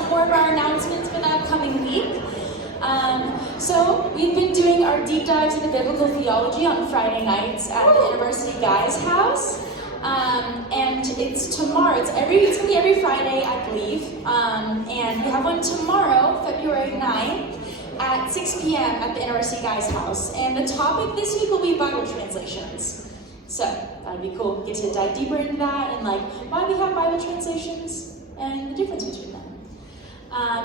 some more of our announcements for the upcoming week. So we've been doing our deep dives into biblical theology on Friday nights at the University Guys House. And it's tomorrow. It's gonna be every Friday, I believe. And we have one tomorrow, February 9th, at 6 p.m. at the University Guys House. And the topic this week will be Bible translations. So that'd be cool. Get to dive deeper into that and like why we have Bible translations and the difference between them.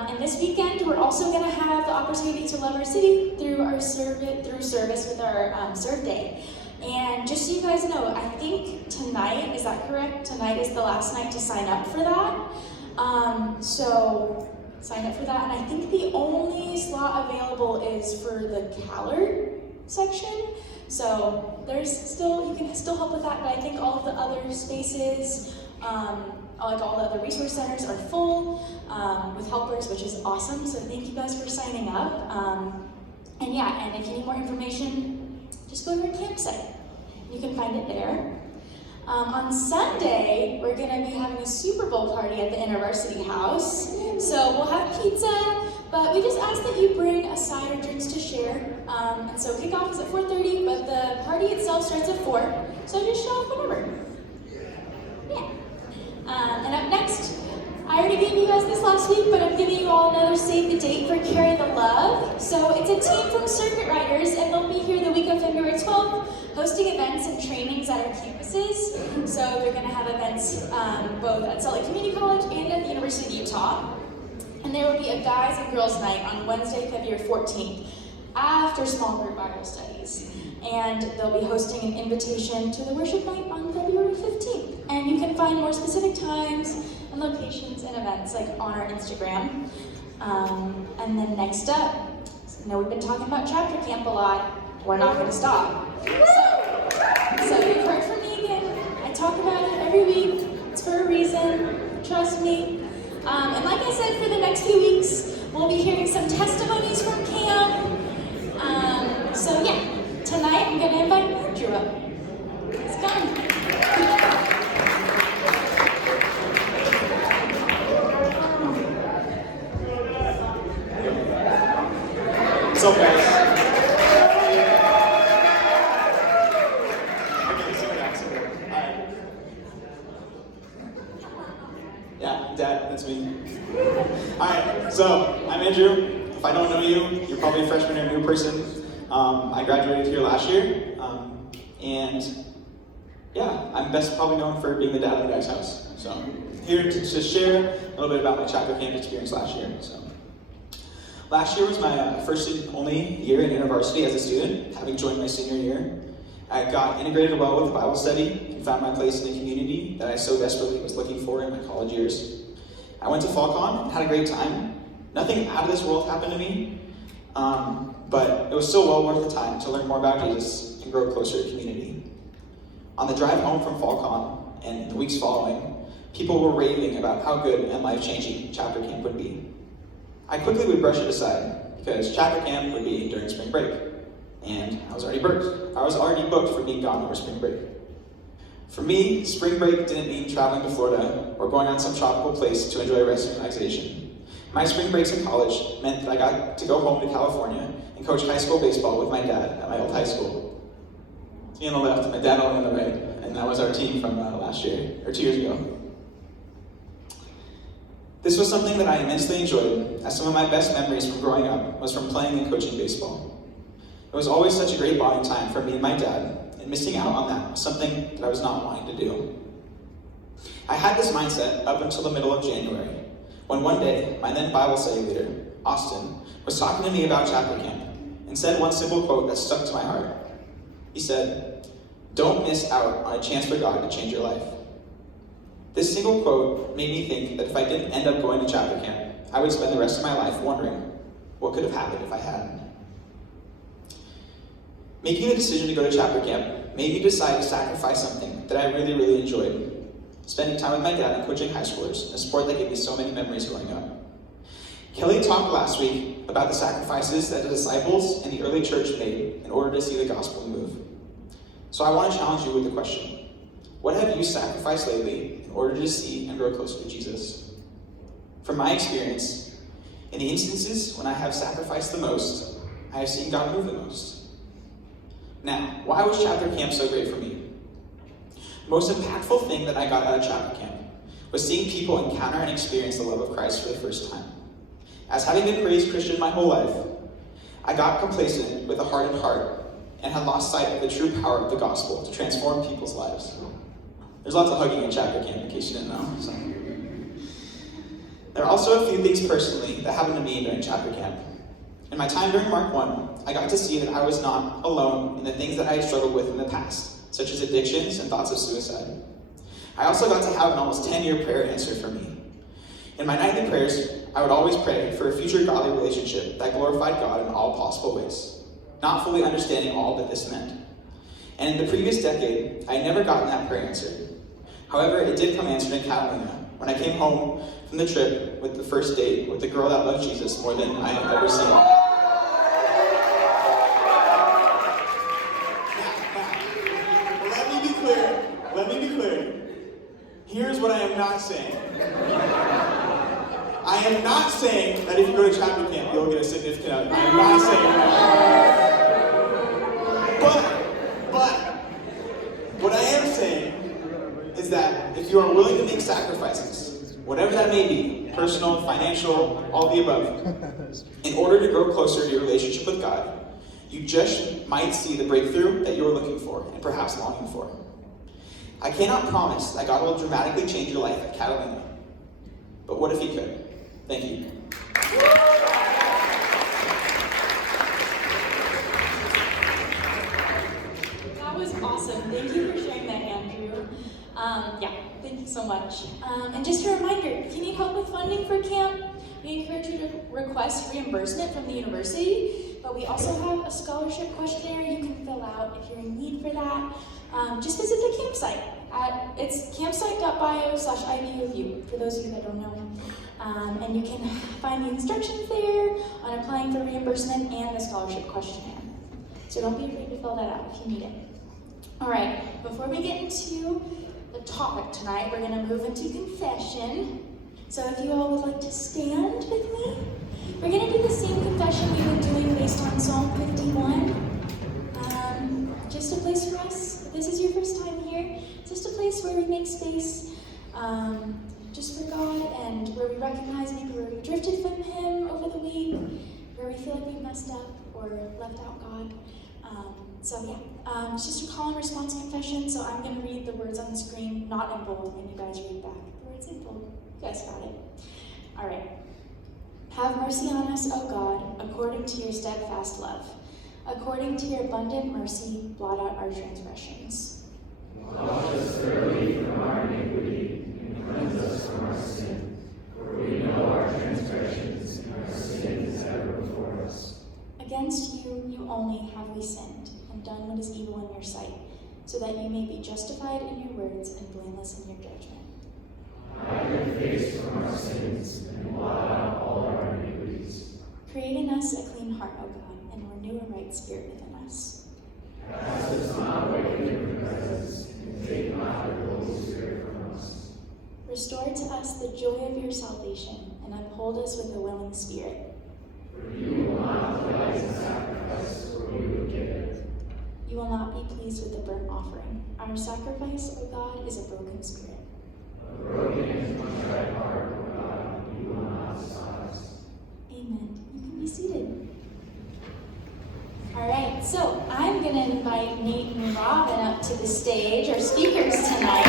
And this weekend, we're also going to have the opportunity to love our city through our service with our Serve Day. And just so you guys know, I think tonight, is that correct? Tonight is the last night to sign up for that. So sign up for that. And I think the only slot available is for the Callard section. So there's still, you can still help with that, but I think all of the other spaces, like all the other resource centers are full with helpers, which is awesome. So thank you guys for signing up. And yeah, and if you need more information, just go to our campsite. You can find it there. On Sunday, we're going to be having a Super Bowl party at the University House. So we'll have pizza, but we just ask that you bring a side or drinks to share. And so kickoff is at 4:30, but the party itself starts at 4. So just show up whenever. Yeah. And up next, I already gave you guys this last week, but I'm giving you all another save the date for Carry the Love. So it's a team from Circuit Riders, and they'll be here the week of February 12th, hosting events and trainings at our campuses. So they're going to have events both at Salt Lake Community College and at the University of Utah. And there will be a guys and girls night on Wednesday, February 14th, after small group Bible studies. And they'll be hosting an invitation to the worship night on February 15th. And you can find more specific times and locations and events like on our Instagram. And then next up, I know we've been talking about chapter camp a lot. We're not going to stop. So you've heard from me again. I talk about it every week. It's for a reason. Trust me. And like I said, for the next few weeks, we'll be hearing some testimonies from camp. So yeah, tonight I'm going to invite Andrew up. He's coming. What's up, guys? Yeah, Dad, that's me. Alright, so I'm Andrew. If I don't know you, you're probably a freshman or a new person. I graduated here last year, and yeah, I'm best probably known for being the dad of the Guys House. So here to just share a little bit about my chapter camp experience last year. So last year was my first and only year in university as a student, having joined my senior year. I got integrated well with Bible study and found my place in the community that I so desperately was looking for in my college years. I went to FallCon and had a great time. Nothing out of this world happened to me, but it was still well worth the time to learn more about Jesus and grow closer to community. On the drive home from FallCon and the weeks following, people were raving about how good and life-changing chapter camp would be. I quickly would brush it aside because chapter camp would be during spring break, and I was already booked for being gone over spring break. For me, spring break didn't mean traveling to Florida or going on some tropical place to enjoy rest and relaxation. My spring breaks in college meant that I got to go home to California and coach high school baseball with my dad at my old high school. Me on the left, my dad on the right, and that was our team from last year, or 2 years ago. This was something that I immensely enjoyed, as some of my best memories from growing up was from playing and coaching baseball. It was always such a great bonding time for me and my dad, and missing out on that was something that I was not wanting to do. I had this mindset up until the middle of January, when one day, my then Bible study leader, Austin, was talking to me about chapter camp, and said one simple quote that stuck to my heart. He said, "Don't miss out on a chance for God to change your life." This single quote made me think that if I didn't end up going to chapter camp, I would spend the rest of my life wondering what could have happened if I hadn't. Making the decision to go to chapter camp made me decide to sacrifice something that I really, really enjoyed. Spending time with my dad and coaching high schoolers, a sport that gave me so many memories growing up. Kelly talked last week about the sacrifices that the disciples and the early church made in order to see the gospel move. So I want to challenge you with the question: what have you sacrificed lately in order to see and grow closer to Jesus? From my experience, in the instances when I have sacrificed the most, I have seen God move the most. Now, why was chapter camp so great for me? The most impactful thing that I got out of chapter camp was seeing people encounter and experience the love of Christ for the first time. As having been raised Christian my whole life, I got complacent with a hardened heart and had lost sight of the true power of the gospel to transform people's lives. There's lots of hugging in chapter camp, in case you didn't know. So. There are also a few things personally that happened to me during chapter camp. In my time during Mark 1, I got to see that I was not alone in the things that I had struggled with in the past, such as addictions and thoughts of suicide. I also got to have an almost 10-year prayer answered for me. In my nightly prayers, I would always pray for a future godly relationship that glorified God in all possible ways, not fully understanding all that this meant. And in the previous decade, I had never gotten that prayer answered. However, it did come answered in Catalina when I came home from the trip with the first date with the girl that loved Jesus more than I have ever seen. Let me be clear. Here's what I am not saying. I am not saying that if you go to chapter camp, you'll get a significant other. I am not saying that. But, what I am saying is that if you are willing to make sacrifices, whatever that may be, personal, financial, all the above, in order to grow closer to your relationship with God, you just might see the breakthrough that you are looking for and perhaps longing for. I cannot promise that God will dramatically change your life at Catalina, but what if He could? Thank you. That was awesome. Thank you for sharing that, Andrew. Thank you so much. And just a reminder, if you need help with funding for camp, we encourage you to request reimbursement from the university, but we also have a scholarship questionnaire you can fill out if you're in need for that. Just visit the campsite. It's campsite.bio/IBUview, for those of you that don't know. And you can find the instructions there on applying for reimbursement and the scholarship questionnaire. So don't be afraid to fill that out if you need it. All right, before we get into the topic tonight, we're going to move into confession. So if you all would like to stand with me, we're going to do the same confession we've been doing based on Psalm 51. Just a place for us, if this is your first time here, just a place where we make space just for God and where we recognize maybe where we drifted from Him over the week, where we feel like we messed up or left out God. It's just a call and response confession, so I'm going to read the words on the screen, not in bold, and you guys read back the words in bold. You guys got it. All right. Have mercy on us, O God, according to your steadfast love. According to your abundant mercy, blot out our transgressions. Wash us thoroughly from our iniquity, and cleanse us from our sin. For we know our transgressions, and our sin is ever before us. Against you only have we sinned, and done what is evil in your sight, so that you may be justified in your words and blameless in your judgment. Hide your face from our sins, and blot out all our iniquities. Create in us a clean heart, O God, and renew a right spirit within us. Cast us not away from your presence, and take not your Holy Spirit from us. Restore to us the joy of your salvation, and uphold us with a willing spirit. For you will not delight in sacrifice, or we would give it. You will not be pleased with the burnt offering. Our sacrifice, O God, is a broken spirit. A broken and contrite heart, O God, you will not despise. Amen. You can be seated. All right, so I'm going to invite Nate and Robyn up to the stage, our speakers tonight.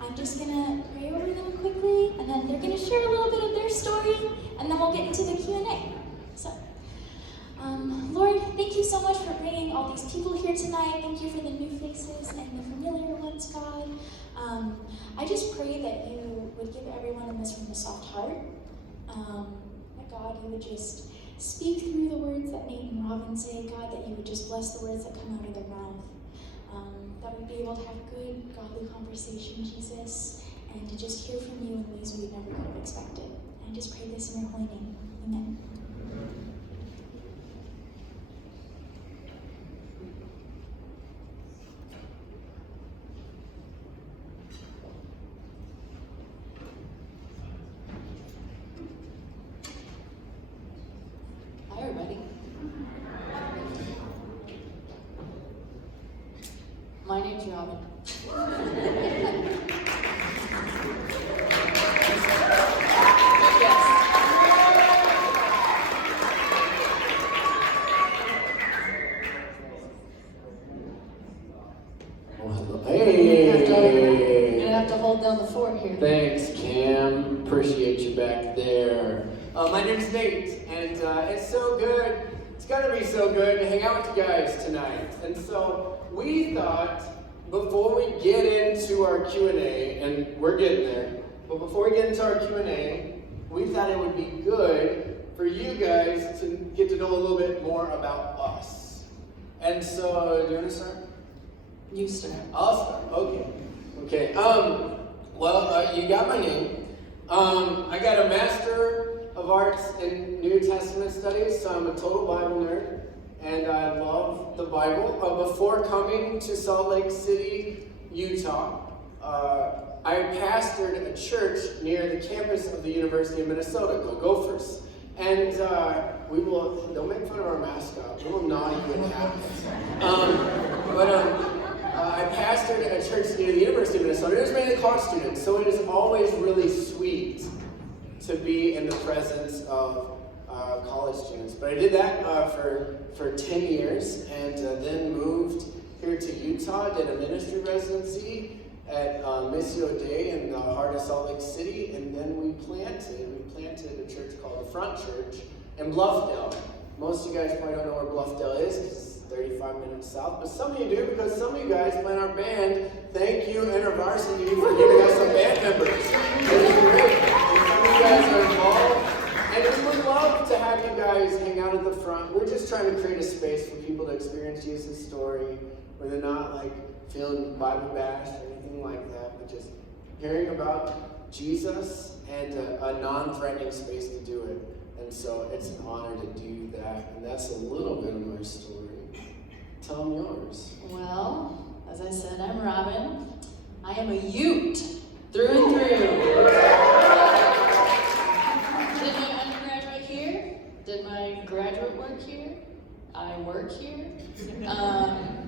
I'm just going to pray over them quickly, and then they're going to share a little bit of their story, and then we'll get into the Q&A. So, Lord, thank you so much for bringing all these people here tonight. Thank you for the new faces and the familiar ones, God. I just pray that you would give everyone in this room a soft heart. That God, you would just speak through the words that Nate and Robyn say, God, that you would just bless the words that come out of their mouth. That we'd be able to have good, godly conversation, Jesus, and to just hear from you in ways we never could have expected. And I just pray this in your holy name. Amen. My name's Robyn. Oh, hello. You're Hey! gonna have to hold down the fort here. Thanks, Cam. Appreciate you back there. My name's Nate, and it's so good. It's gonna be so good to hang out with you guys tonight. And so we thought, before we get into our Q&A, and we're getting there, but before we get into our Q&A, we thought it would be good for you guys to get to know a little bit more about us. And so, do you want to start? You start. I'll start. Okay. Okay. You got my name. I got a Master of Arts in New Testament Studies, so I'm a total Bible nerd, and I love the Bible. Before coming to Salt Lake City, Utah, I pastored a church near the campus of the University of Minnesota. Go Gophers! And we will, don't make fun of our mascot. We will gnaw you in half. I pastored a church near the University of Minnesota. It was mainly college students, so it is always really sweet to be in the presence of college students. But I did that for 10 years, and then moved here to Utah, did a ministry residency at Missio Dei in the heart of Salt Lake City, and then we planted a church called the Front Church in Bluffdale. Most of you guys probably don't know where Bluffdale is, because it's 35 minutes south, but some of you do, because some of you guys play in our band. Thank you, InterVarsity, for giving us some band members. It is great. And some of you guys are involved, and we would love to have you guys hang out at the front. We're just trying to create a space for people to experience Jesus' story, where they're not like feeling Bible bashed or anything like that, but just hearing about Jesus and a non-threatening space to do it. And so it's an honor to do that. And that's a little bit of my story. Tell them yours. Well, as I said, I'm Robyn. I am a Ute through and through. Did my undergraduate here. Did my graduate work here. I work here.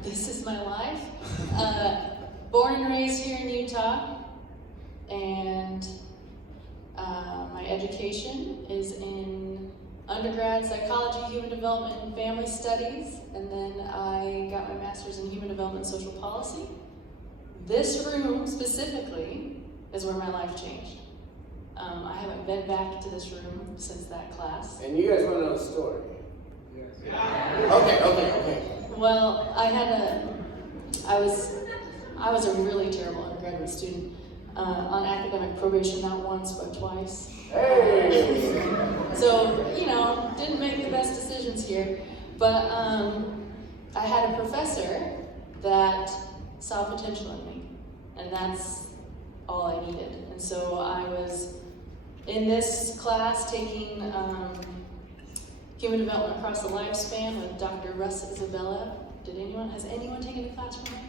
This is my life. Born and raised here in Utah, and my education is in undergrad psychology, human development, and family studies, and then I got my master's in human development and social policy. This room specifically is where my life changed. I haven't been back to this room since that class. And you guys want to know the story? Yes. Okay. Well, I was a really terrible undergraduate student, on academic probation not once but twice. Hey! So, didn't make the best decisions here, but I had a professor that saw potential in me, and that's all I needed. And so I was in this class taking human development across the lifespan with Dr. Russ Isabella. Has anyone taken a class from him?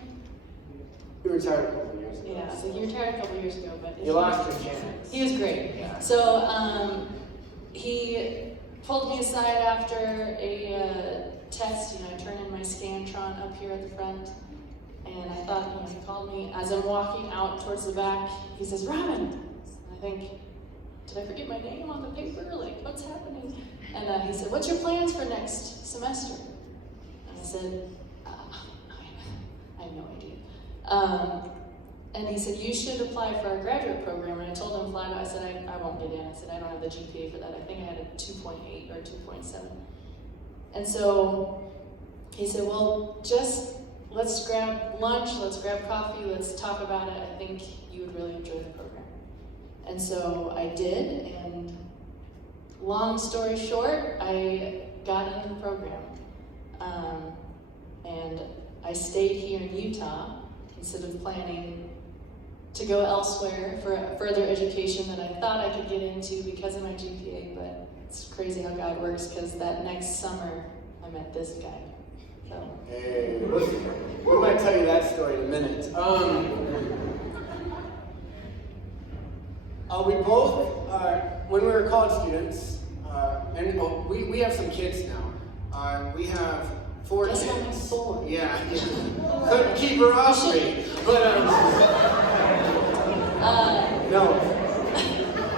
You retired a couple years ago. Yeah, so he retired a couple years ago, but You lost your chance. he was great. Yeah. So he pulled me aside after a test. I turned in my Scantron up here at the front, and I thought, he called me as I'm walking out towards the back. He says, "Robyn." I think, did I forget my name on the paper? Like, what's happening? And he said, "What's your plans for next semester?" And I said, I have no idea. And he said, "You should apply for our graduate program." And I told him flat out, I said, I won't get in. I said, I don't have the GPA for that. I think I had a 2.8 or 2.7. And so he said, "Well, just let's grab lunch, let's grab coffee, let's talk about it. I think you would really enjoy the program." And so I did, and long story short, I got into the program. And I stayed here in Utah instead of planning to go elsewhere for further education that I thought I could get into because of my GPA, but it's crazy how God works, because that next summer I met this guy. So. Hey, we might tell you that story in a minute. We both, when we were college students, and we have some kids now. We have 4 Guess days. how many? 4. Yeah. Couldn't keep her off me. But, no.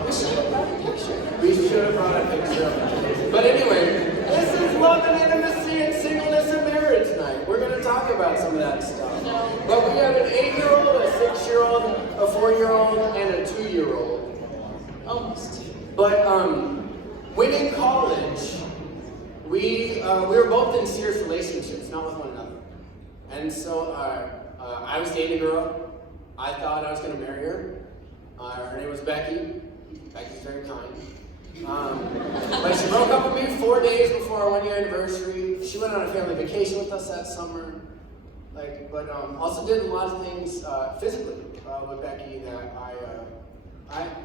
We should have brought a picture. We should have brought a picture of it. But anyway, this is love and intimacy and singleness and marriage night. We're going to talk about some of that stuff. No. But we have an 8-year-old, a 6-year-old, a 4-year-old, and a 2-year-old. Almost. But when in college, we were both in serious relationships, not with one another. And so I was dating a girl. I thought I was going to marry her. Her name was Becky. Becky's very kind. But she broke up with me 4 days before our 1-year anniversary. She went on a family vacation with us that summer. But also did a lot of things physically with Becky that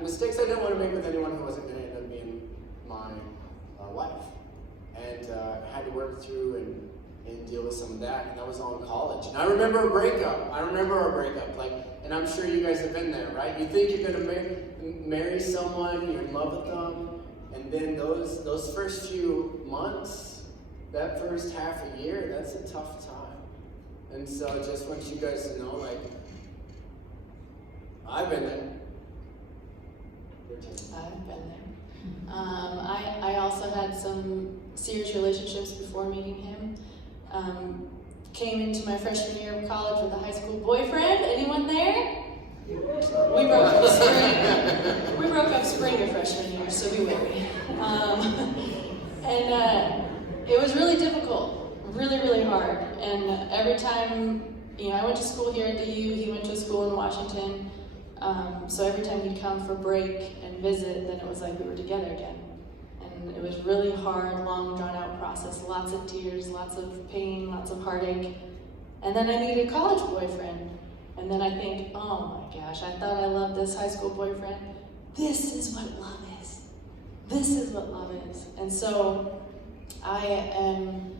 mistakes I didn't want to make with anyone who wasn't going to end up being my wife. And I had to work through and deal with some of that, and that was all in college. And I remember our breakup. And I'm sure you guys have been there, right? You think you're gonna marry someone, you're in love with them, and then those first few months, that first half a year, that's a tough time. And so I just want you guys to know, I've been there. I've been there. I also had some serious relationships before meeting him. Came into my freshman year of college with a high school boyfriend. Anyone there? We broke up spring. We broke up spring of freshman year, so be wary. It was really difficult, really, really hard. And every time, I went to school here at the U. He went to school in Washington. So every time he'd come for break and visit, then it was like we were together again. And it was really hard, long, drawn-out process. Lots of tears, lots of pain, lots of heartache. And then I meet a college boyfriend. And then I think, oh my gosh, I thought I loved this high school boyfriend. This is what love is. This is what love is. And so I am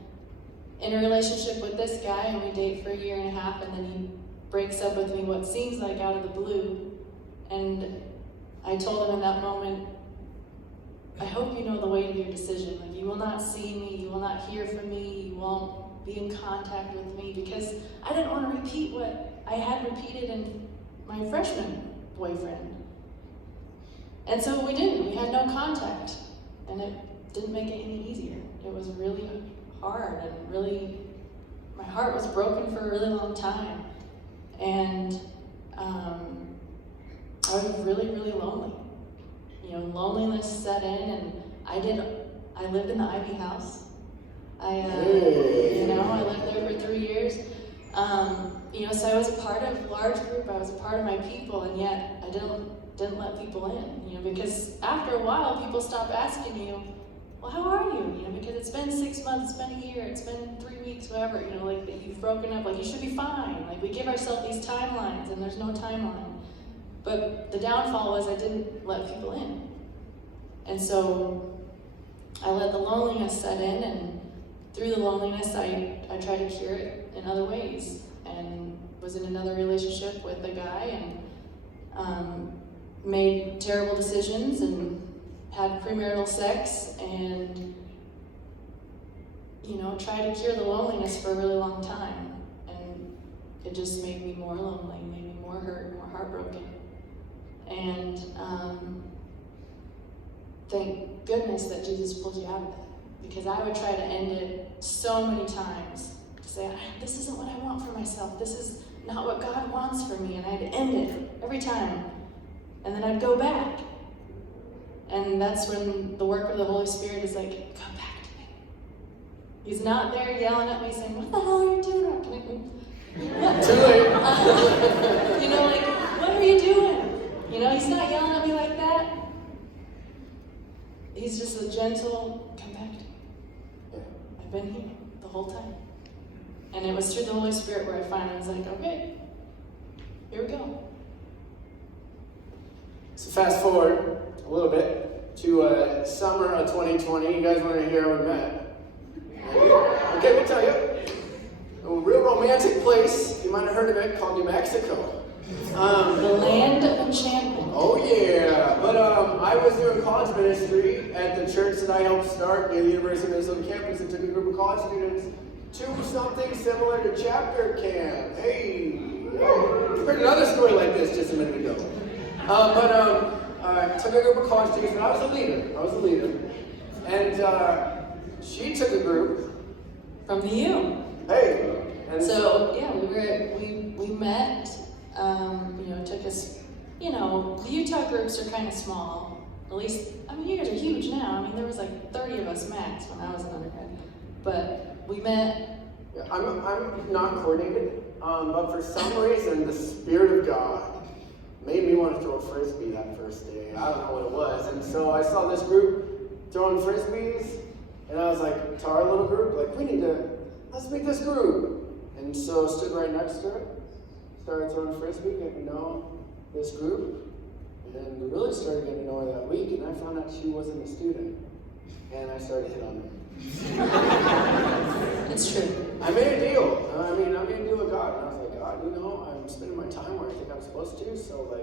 in a relationship with this guy, and we date for 1.5 years, and then he breaks up with me what seems like out of the blue. And I told him in that moment, I hope you know the weight of your decision. Like, you will not see me, you will not hear from me, you won't be in contact with me, because I didn't want to repeat what I had repeated in my freshman boyfriend. And so we didn't. We had no contact. And it didn't make it any easier. It was really hard, and really, my heart was broken for a really long time. And I was really, really lonely. Loneliness set in, and I lived in the Ivy House. I lived there for 3 years. So I was a part of a large group, I was a part of my people, and yet I didn't let people in, because after a while, people stop asking you, well, how are you? Because it's been 6 months, it's been a year, it's been 3 weeks, whatever, that you've broken up, you should be fine. We give ourselves these timelines, and there's no timeline. But the downfall was I didn't let people in. And so I let the loneliness set in, and through the loneliness, I tried to cure it in other ways. And was in another relationship with a guy, and made terrible decisions, and had premarital sex, and tried to cure the loneliness for a really long time. And it just made me more lonely, made me more hurt, more heartbroken. And thank goodness that Jesus pulled you out of it, because I would try to end it so many times, to say, this isn't what I want for myself, this is not what God wants for me, and I'd end it every time. And then I'd go back. And that's when the work of the Holy Spirit is like, come back to me. He's not there yelling at me saying, what the hell are you doing? Too late. What are you doing? He's not yelling at me like that. He's just a gentle, come back to me. Yeah. I've been here the whole time. And it was through the Holy Spirit where I finally was like, okay, here we go. So fast forward a little bit to summer of 2020. You guys want to hear how we met? Okay, we'll tell you. A real romantic place, you might have heard of it, called New Mexico. The land of enchantment. Oh yeah, but I was doing college ministry at the church that I helped start near the University of Minnesota campus. It took a group of college students to something similar to chapter camp. Hey, I heard another story like this just a minute ago. Took a group of college students, and I was a leader. And she took a group. From the U. Hey. And So yeah, we met. Took us. The Utah groups are kind of small. At least, you guys are huge now. There was like 30 of us max when I was an undergrad. But we met. Yeah, I'm not coordinated, but for some reason, the Spirit of God made me want to throw a frisbee that first day. I don't know what it was. And so I saw this group throwing frisbees, and I was like, to our little group, let's make this group. And so I stood right next to her, started throwing frisbee, getting to know this group, and we really started getting to know her that week, and I found out she wasn't a student, and I started hitting on her. It's true. I made a deal. I made a deal with God, and I was like, God, I'm spending my time where I think I'm supposed to, so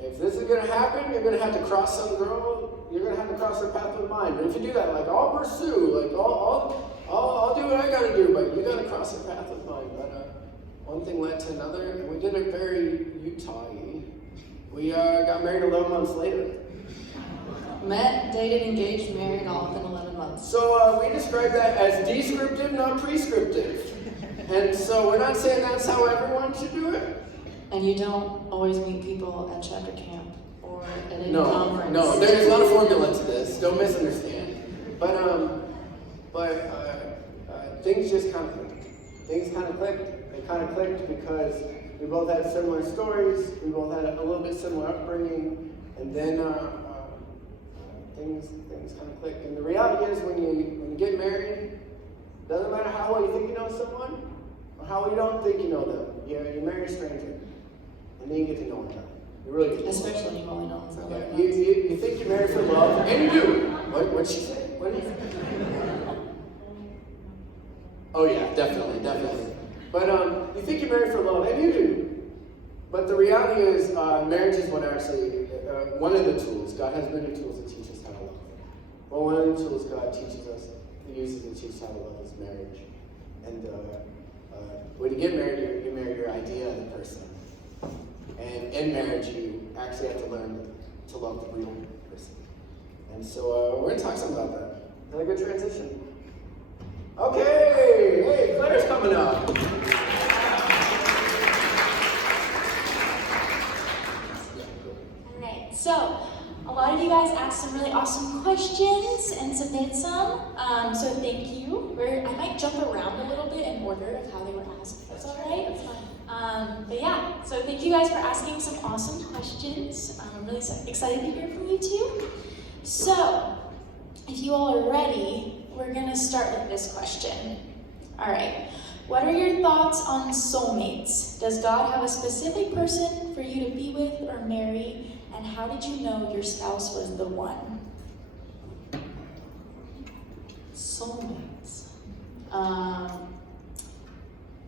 if this is gonna happen, you're gonna have to cross some girl, you're gonna have to cross her path with mine. But if you do that, I'll pursue, I'll do what I gotta do, but you gotta cross her path with mine. But one thing led to another, and we did it very Utah-y. We got married 11 months later. Met, dated, engaged, married, all within 11 months. So we describe that as descriptive, not prescriptive. And so we're not saying that's how everyone should do it. And you don't always meet people at chapter camp or at any conference. No, there's not a formula to this. Don't misunderstand. But things just kind of clicked. Things kind of clicked. They kind of clicked because we both had similar stories. We both had a little bit similar upbringing, and then things kind of clicked. And the reality is, when you get married, doesn't matter how well you think you know someone or how well you don't think you know them. You marry a stranger, and then you get to know them. You really do. Especially when you've only known them for 11 months. You think you're married for love, and you do. What'd she say? What is it? Oh yeah, definitely. But you think you're married for love, and you do. But the reality is, marriage is one of the tools. God has many tools to teach us how to love. Well, one of the tools God uses to teach how to love is marriage. And when you get married, you marry your idea of the person. And in marriage, you actually have to learn to love the real person. And so we're going to talk some about that. Is that a good transition? Okay, hey, Claire's coming up. Alright, so a lot of you guys asked some really awesome questions and submitted some. So thank you. I might jump around a little bit in order of how they were asked, if that's alright. That's fine. But yeah, so thank you guys for asking some awesome questions. I'm really excited to hear from you too. So, if you all are ready, we're gonna start with this question. All right, what are your thoughts on soulmates? Does God have a specific person for you to be with or marry? And how did you know your spouse was the one? Soulmates.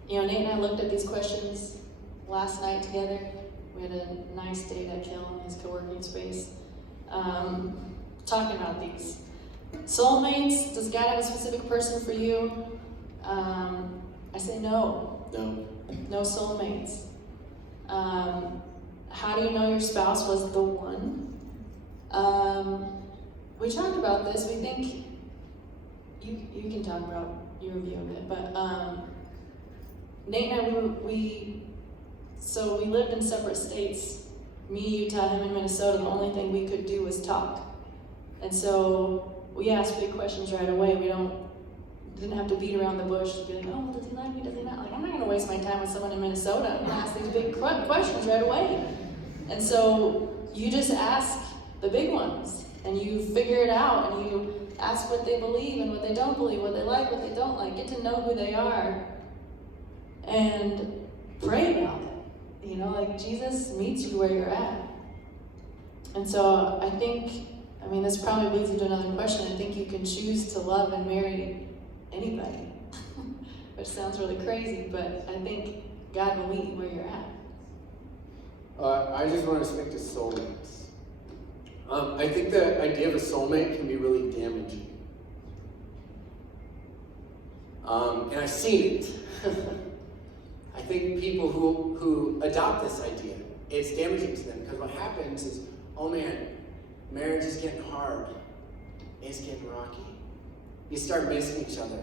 Nate and I looked at these questions last night together. We had a nice date at Kill in his co-working space. Talking about these. Soulmates, does God have a specific person for you? I say no. No soulmates. How do you know your spouse was the one? We talked about this. We think, you can talk about your view of it, but Nate and I, we lived in separate states. Me, Utah, him in Minnesota. The only thing we could do was talk. And so we asked big questions right away. We didn't have to beat around the bush to be like, oh, does he like me, does he not? Like, I'm not gonna waste my time with someone in Minnesota. I'm gonna ask these big questions right away. And so you just ask the big ones, and you figure it out, and you ask what they believe and what they don't believe, what they like, what they don't like, get to know who they are, and pray about it. Jesus meets you where you're at. And so I think, this probably leads into another question. I think you can choose to love and marry anybody, which sounds really crazy, but I think God will meet you where you're at. I just want to speak to soulmates. I think the idea of a soulmate can be really damaging. And I've seen it. I think people who adopt this idea, it's damaging to them, because what happens is, oh man, marriage is getting hard. It's getting rocky. You start missing each other.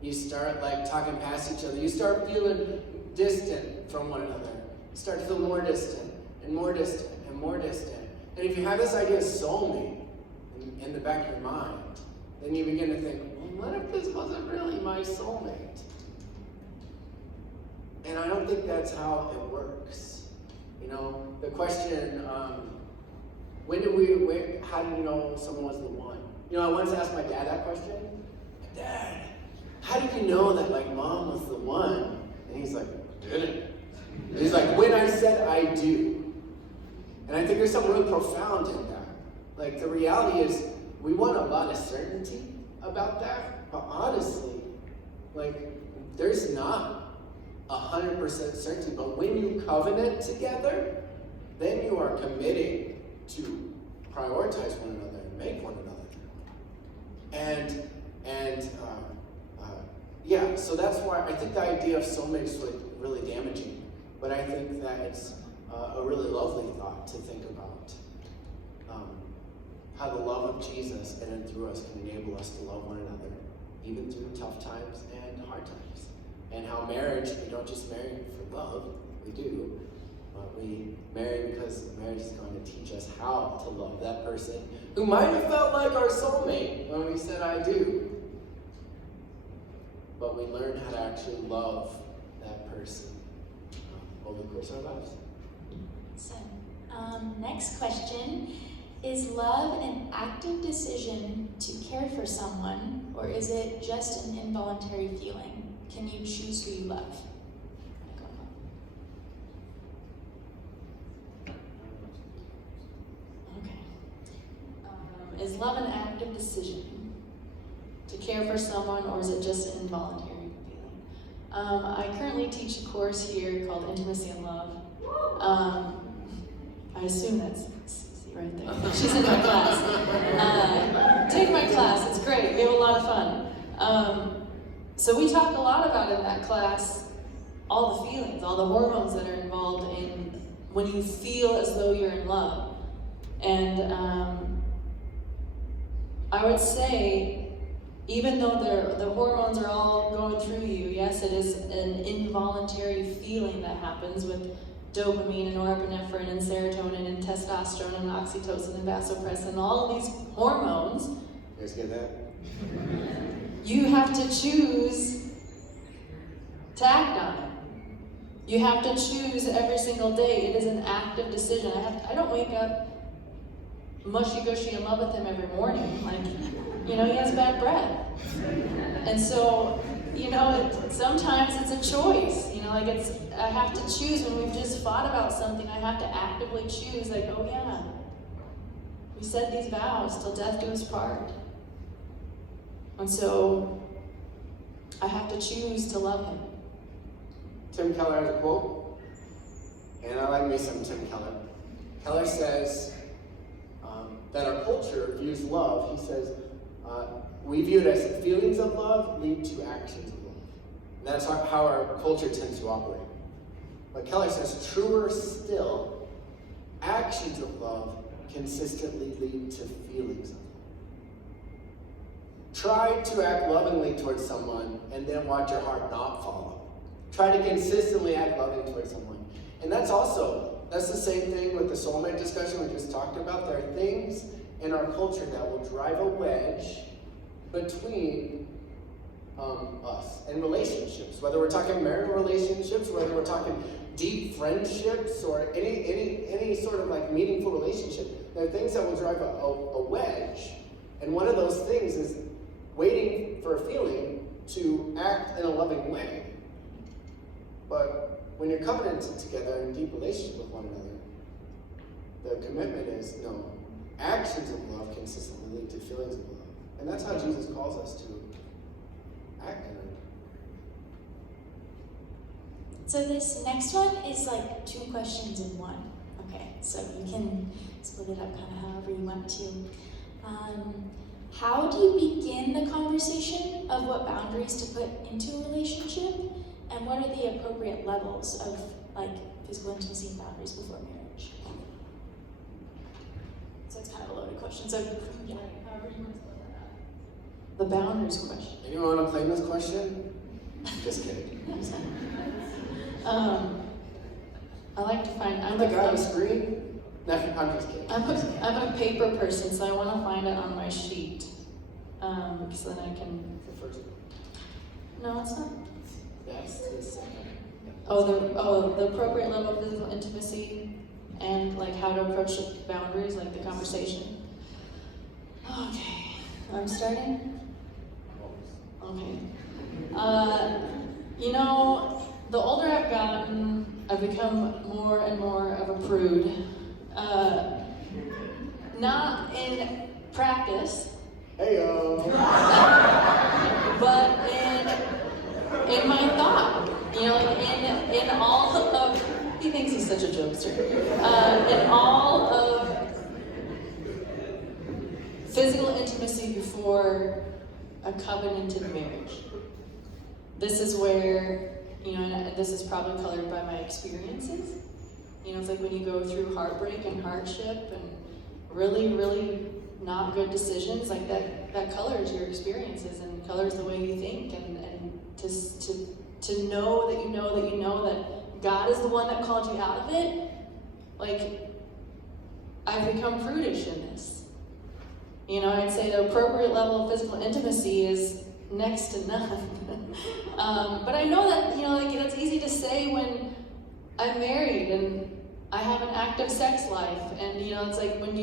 You start like talking past each other. You start feeling distant from one another. You start to feel more distant and more distant and more distant. And if you have this idea of soulmate in the back of your mind, then you begin to think, well, what if this wasn't really my soulmate? And I don't think that's how it works. You know, the question, how do you know someone was the one? You know, I once asked my dad that question. Dad, how did you know that like mom was the one? And he's like, didn't. And he's like, when I said I do. And I think there's something really profound in that. Like the reality is, we want a lot of certainty about that, but honestly, like there's not 100% certainty. But when you covenant together, then you are committing to prioritize one another and make one another. Yeah, so that's why I think the idea of soulmate is really damaging. But I think that it's a really lovely thought to think about. How the love of Jesus in and through us can enable us to love one another, even through tough times and hard times. And how marriage, we don't just marry for love, we do, but we marry because marriage is going to teach us how to love that person who might have felt like our soulmate when we said I do. But we learn how to actually love that person over the course of our lives. So, next question. Is love an active decision to care for someone, or is it just an involuntary feeling? Can you choose who you love? Okay. Is love an active decision to care for someone, or is it just an involuntary feeling? I currently teach a course here called Intimacy and Love. I assume that's right there. She's in my class. Take my class, it's great. We have a lot of fun. So we talk a lot about in that class all the feelings, all the hormones that are involved in when you feel as though you're in love. And I would say, even though the hormones are all going through you, yes, it is an involuntary feeling that happens with dopamine and norepinephrine and serotonin and testosterone and oxytocin and vasopressin, all of these hormones. You guys get that? You have to choose to act on it. You have to choose every single day. It is an active decision. I don't wake up mushy-gushy in love with him every morning. Like, you know, he has bad breath. And so, you know, sometimes it's a choice. You know, like I have to choose when we've just fought about something. I have to actively choose, like, oh yeah, we said these vows till death do us part. And so, I have to choose to love him. Tim Keller has a quote, and I like me some Tim Keller. Keller says that our culture views love, he says, we view it as feelings of love lead to actions of love. And that's how our culture tends to operate. But Keller says, truer still, actions of love consistently lead to feelings of love. Try to act lovingly towards someone and then watch your heart not follow. Try to consistently act loving towards someone. And that's the same thing with the soulmate discussion we just talked about. There are things in our culture that will drive a wedge between us and relationships, whether we're talking marital relationships, whether we're talking deep friendships, or any sort of like meaningful relationship. There are things that will drive a wedge, and one of those things is waiting for a feeling to act in a loving way. But when you're covenanted together in a deep relationship with one another, the commitment is no, actions of love consistently lead to feelings of love. And that's how Jesus calls us to act in it. So this next one is like 2 questions in one. Okay, so you can split it up kind of however you want to. how do you begin the conversation of what boundaries to put into a relationship, and what are the appropriate levels of like physical intimacy and boundaries before marriage? So it's kind of a loaded question. So yeah, however you want to split that out. The boundaries question. Anyone want to claim this question? Just kidding. I like to find. I'm the guy on the screen. No, I'm just kidding. I'm a paper person, so I want to find it on my sheet, because then I can. The first one. No, it's not. That's the second. The appropriate level of physical intimacy, and like how to approach the boundaries, like the conversation. Okay, I'm starting. Okay. You know, the older I've gotten, I've become more and more of a prude. Not in practice, Heyo. but in my thought. You know, like in all of, he thinks he's such a jokester. In all of physical intimacy before a covenanted marriage. This is where, you know, and this is probably colored by my experiences. You know, it's like when you go through heartbreak and hardship and really, really not good decisions, like that colors your experiences and colors the way you think, and to know that you know that you know that God is the one that called you out of it. Like, I've become prudish in this. You know, I'd say the appropriate level of physical intimacy is next to none. But I know that, you know, like that's easy to say when I'm married and I have an active sex life, and you know, it's like when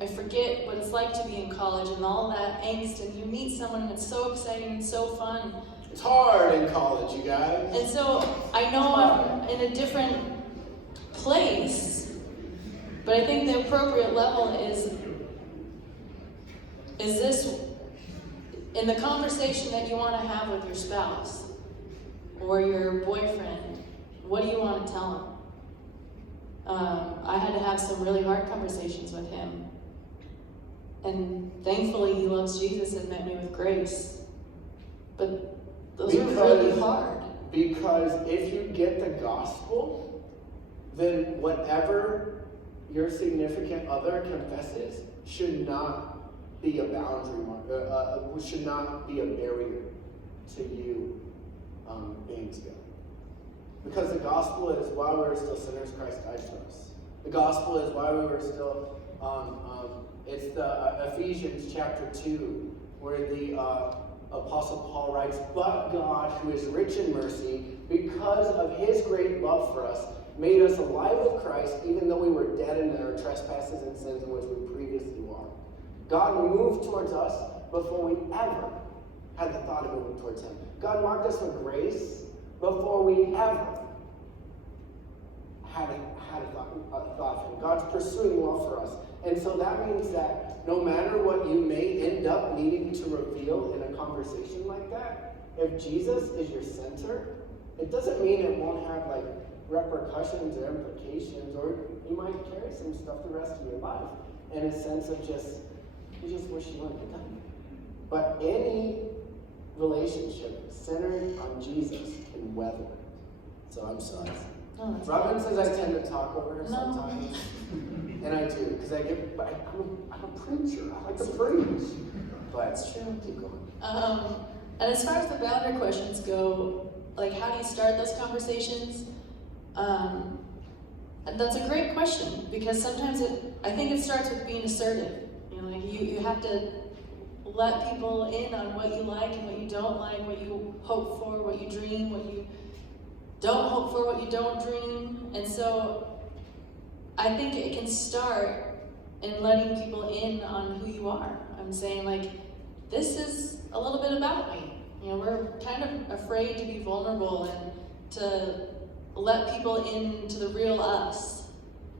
I forget what it's like to be in college and all that angst, and you meet someone and it's so exciting and so fun. It's hard in college, you guys. And so I know I'm in a different place, but I think the appropriate level is this in the conversation that you want to have with your spouse or your boyfriend. What do you want to tell him? I had to have some really hard conversations with him, and thankfully he loves Jesus and met me with grace. But those are really hard. Because if you get the gospel, then whatever your significant other confesses should not be a boundary marker, should not be a barrier to you being together. Because the gospel is, while we were still sinners, Christ died for us. The gospel is, while we were still, it's the Ephesians chapter 2, where the Apostle Paul writes, "But God, who is rich in mercy, because of his great love for us, made us alive with Christ, even though we were dead in our trespasses and sins in which we previously walked." God moved towards us before we ever had the thought of moving towards him. God marked us with grace before we ever had a thought of him. God's pursuing love for us. And so that means that no matter what you may end up needing to reveal in a conversation like that, if Jesus is your center, it doesn't mean it won't have like repercussions or implications, or you might carry some stuff the rest of your life in a sense of you just wish you wouldn't have done it. But any relationship centered on Jesus can weather it. So I'm sorry. No, that's Robyn says I tend to talk over her No. sometimes. And I do, because I'm a preacher. I like to preach. But That's true. keep going. And as far as the boundary questions go, like how do you start those conversations? That's a great question, because sometimes I think it starts with being assertive. You know, like you have to let people in on what you like and what you don't like, what you hope for, what you dream, what you don't hope for, what you don't dream. And so I think it can start in letting people in on who you are. I'm saying, like, this is a little bit about me. You know, we're kind of afraid to be vulnerable and to let people into the real us.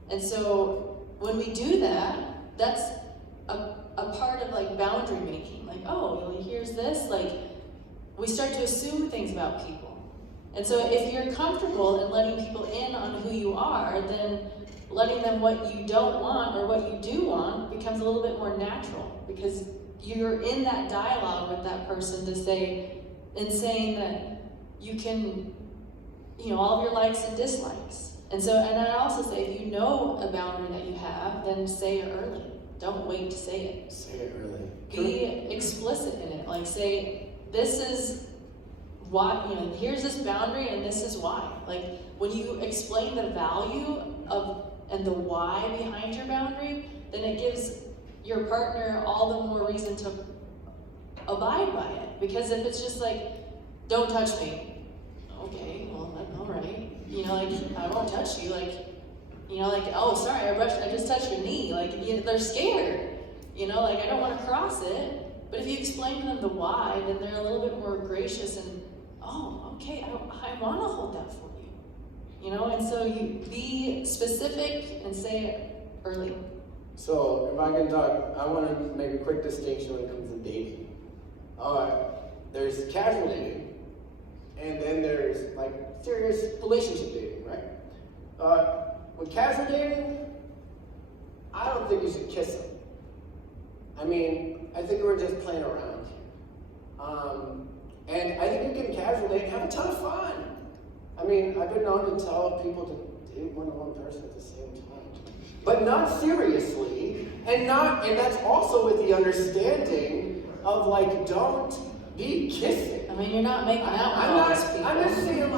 And so when we do that, that's a part of like boundary making. Like, oh, well, here's this. Like, we start to assume things about people. And so if you're comfortable in letting people in on who you are, then letting them what you don't want or what you do want becomes a little bit more natural, because you're in that dialogue with that person to say, and saying that you can, all of your likes and dislikes. And I also say, if you know a boundary that you have, then say it early. Don't wait to say it. Say it early. Be explicit in it. Like say, this is why, here's this boundary and this is why. Like when you explain the value of and the why behind your boundary, then it gives your partner all the more reason to abide by it. Because if it's just like, don't touch me, okay, well, all right. I won't touch you. Oh, sorry, I just touched your knee. They're scared. I don't want to cross it. But if you explain to them the why, then they're a little bit more gracious and, oh, okay, I want to hold that for you. And so you be specific and say it early. So if I can talk, I want to make a quick distinction when it comes to dating. There's casual dating, and then there's like serious relationship dating, right? With casual dating, I don't think you should kiss them. I think we're just playing around. And I think you can casual date and have a ton of fun. I've been known to tell people to date more than one person at the same time. But not seriously, and that's also with the understanding of don't be kissing. You're not making out with all these people. I'm just saying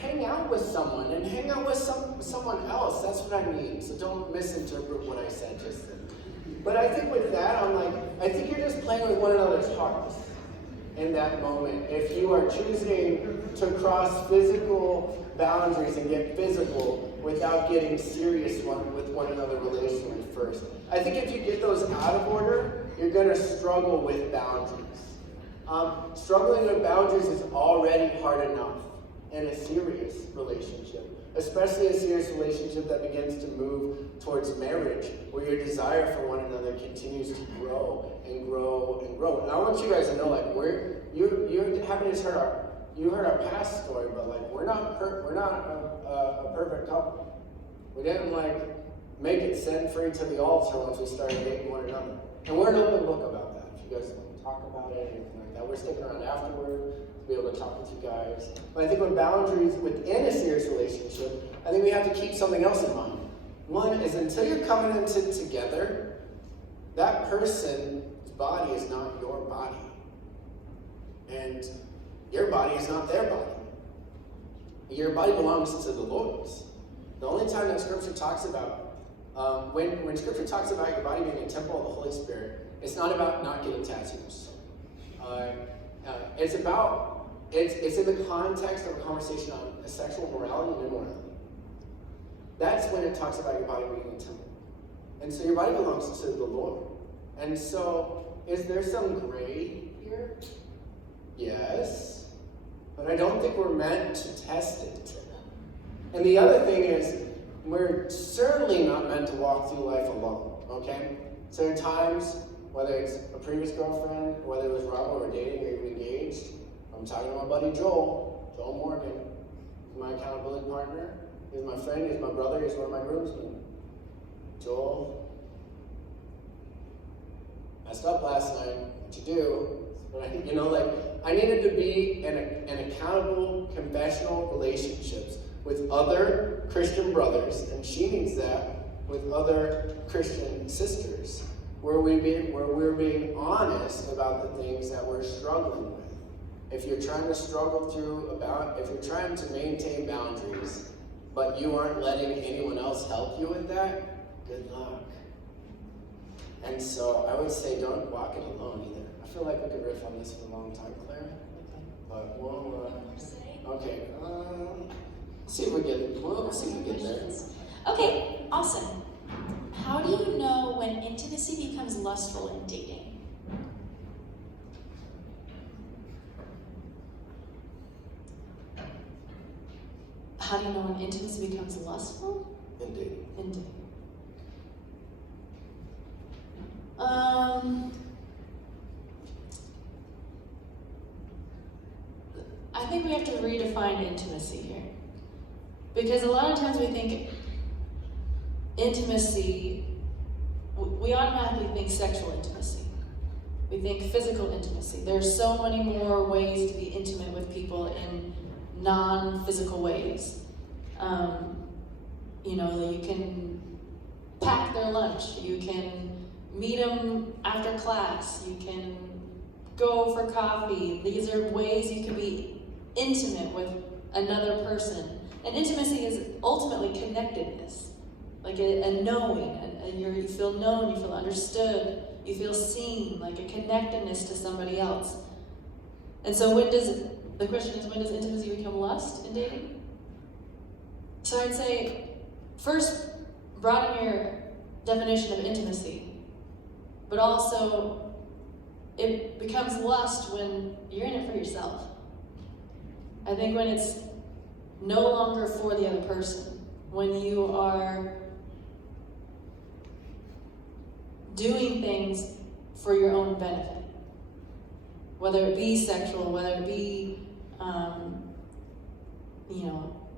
hang out with someone and hang out with someone else. That's what I mean. So don't misinterpret what I said just then. But I think with that, I think you're just playing with one another's hearts in that moment. If you are choosing to cross physical boundaries and get physical without getting serious with one another relationally first. I think if you get those out of order, you're going to struggle with boundaries. Struggling with boundaries is already hard enough in a serious relationship, especially a serious relationship that begins to move towards marriage, where your desire for one another continues to grow and grow and grow. And I want you guys to know, you haven't just heard our past story, but we're not a perfect couple. We didn't make it sin free to the altar once we started dating one another. And we're an open book about that. If you guys want to talk about it, anything like that, we're sticking around afterward to be able to talk with you guys. But I think with boundaries within a serious relationship, I think we have to keep something else in mind. One is until you're coming into it together, that person's body is not your body. And your body is not their body. Your body belongs to the Lord's. The only time that Scripture talks about, when Scripture talks about your body being a temple of the Holy Spirit, it's not about not getting tattoos. It's in the context of a conversation on sexual morality and immorality. That's when it talks about your body being a temple. And so your body belongs to the Lord. And so, is there some gray here? Yes. But I don't think we're meant to test it. And the other thing is, we're certainly not meant to walk through life alone, okay? So there are times, whether it's a previous girlfriend, or whether it was Robyn, or we're dating, or even engaged, I'm talking to my buddy Joel Morgan. He's my accountability partner. He's my friend, he's my brother, he's one of my groomsmen. Joel, messed up last night, what you do? But I needed to be in an accountable, confessional relationships with other Christian brothers, and she needs that with other Christian sisters, where we're being honest about the things that we're struggling with. If you're trying to if you're trying to maintain boundaries, but you aren't letting anyone else help you with that, good luck. And so I would say don't walk it alone either. I feel like we could riff on this for a long time, Claire. But okay. See if we get there. Okay, awesome. How do you know when intimacy becomes lustful in dating? How do you know when intimacy becomes lustful? In dating. In dating. I think we have to redefine intimacy here. Because a lot of times we think intimacy, we automatically think sexual intimacy. We think physical intimacy. There's so many more ways to be intimate with people in non-physical ways. You can pack their lunch. You can meet them after class. You can go for coffee. These are ways you can be intimate with another person. And intimacy is ultimately connectedness, like a knowing. You feel known, you feel understood, you feel seen, like a connectedness to somebody else. And so the question is, when does intimacy become lust in dating? So I'd say, first, broaden your definition of intimacy, but also it becomes lust when you're in it for yourself. I think when it's no longer for the other person, when you are doing things for your own benefit, whether it be sexual, whether it be,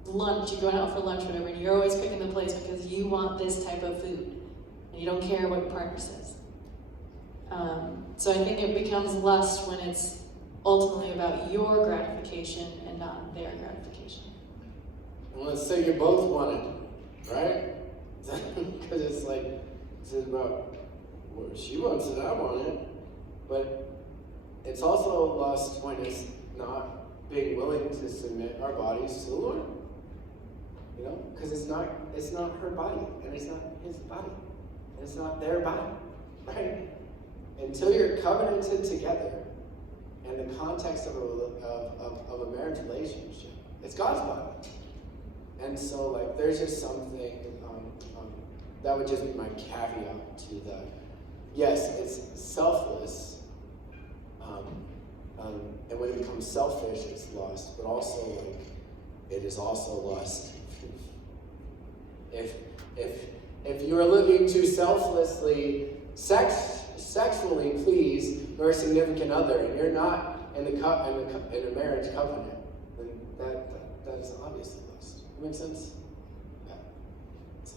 lunch, you're going out for lunch, whatever, and you're always picking the place because you want this type of food, and you don't care what your partner says. So I think it becomes lust when it's ultimately about your gratification and not their gratification. Well, let's say you both want it, right? Because it's like, this is about, well, she wants it, I want it. But it's also lust when it's not being willing to submit our bodies to the Lord. Because it's not her body, and it's not his body, and it's not their body, right? Until you're covenanted together in the context of a marriage relationship, it's God's body. And so, there's just something that would just be my caveat to that. Yes, it's selfless, and when it becomes selfish, it's lust. But also, it is also lust. If you are looking to selflessly, sexually please your significant other, and you're not in a marriage covenant, then that is obviously lust. Make sense? Yeah. So.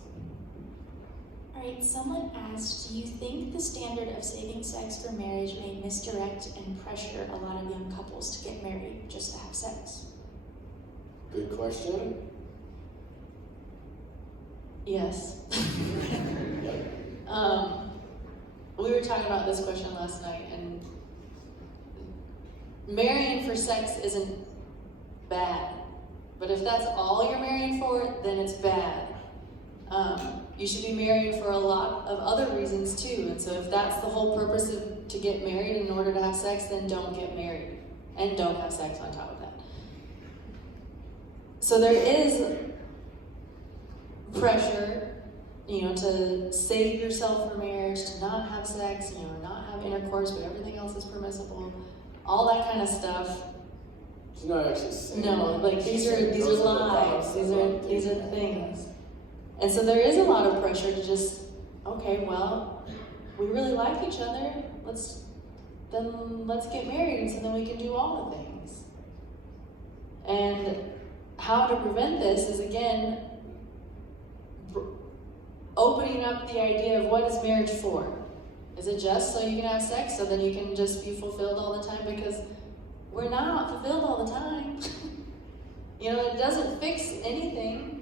Alright, someone asked, do you think the standard of saving sex for marriage may misdirect and pressure a lot of young couples to get married just to have sex? Good question. Yes. We were talking about this question last night, and marrying for sex isn't bad. But if that's all you're marrying for, then it's bad. You should be married for a lot of other reasons too. And so if that's the whole purpose to get married in order to have sex, then don't get married. And don't have sex on top of that. So there is pressure, to save yourself for marriage, to not have sex, not have intercourse, but everything else is permissible. All that kind of stuff. She's not actually saying No, that. these are lies. These are things. And so there is a lot of pressure to just, okay, well, we really like each other. Let's get married, and so then we can do all the things. And how to prevent this is, again, opening up the idea of what is marriage for. Is it just so you can have sex, so then you can just be fulfilled all the time? Because we're not fulfilled all the time. It doesn't fix anything.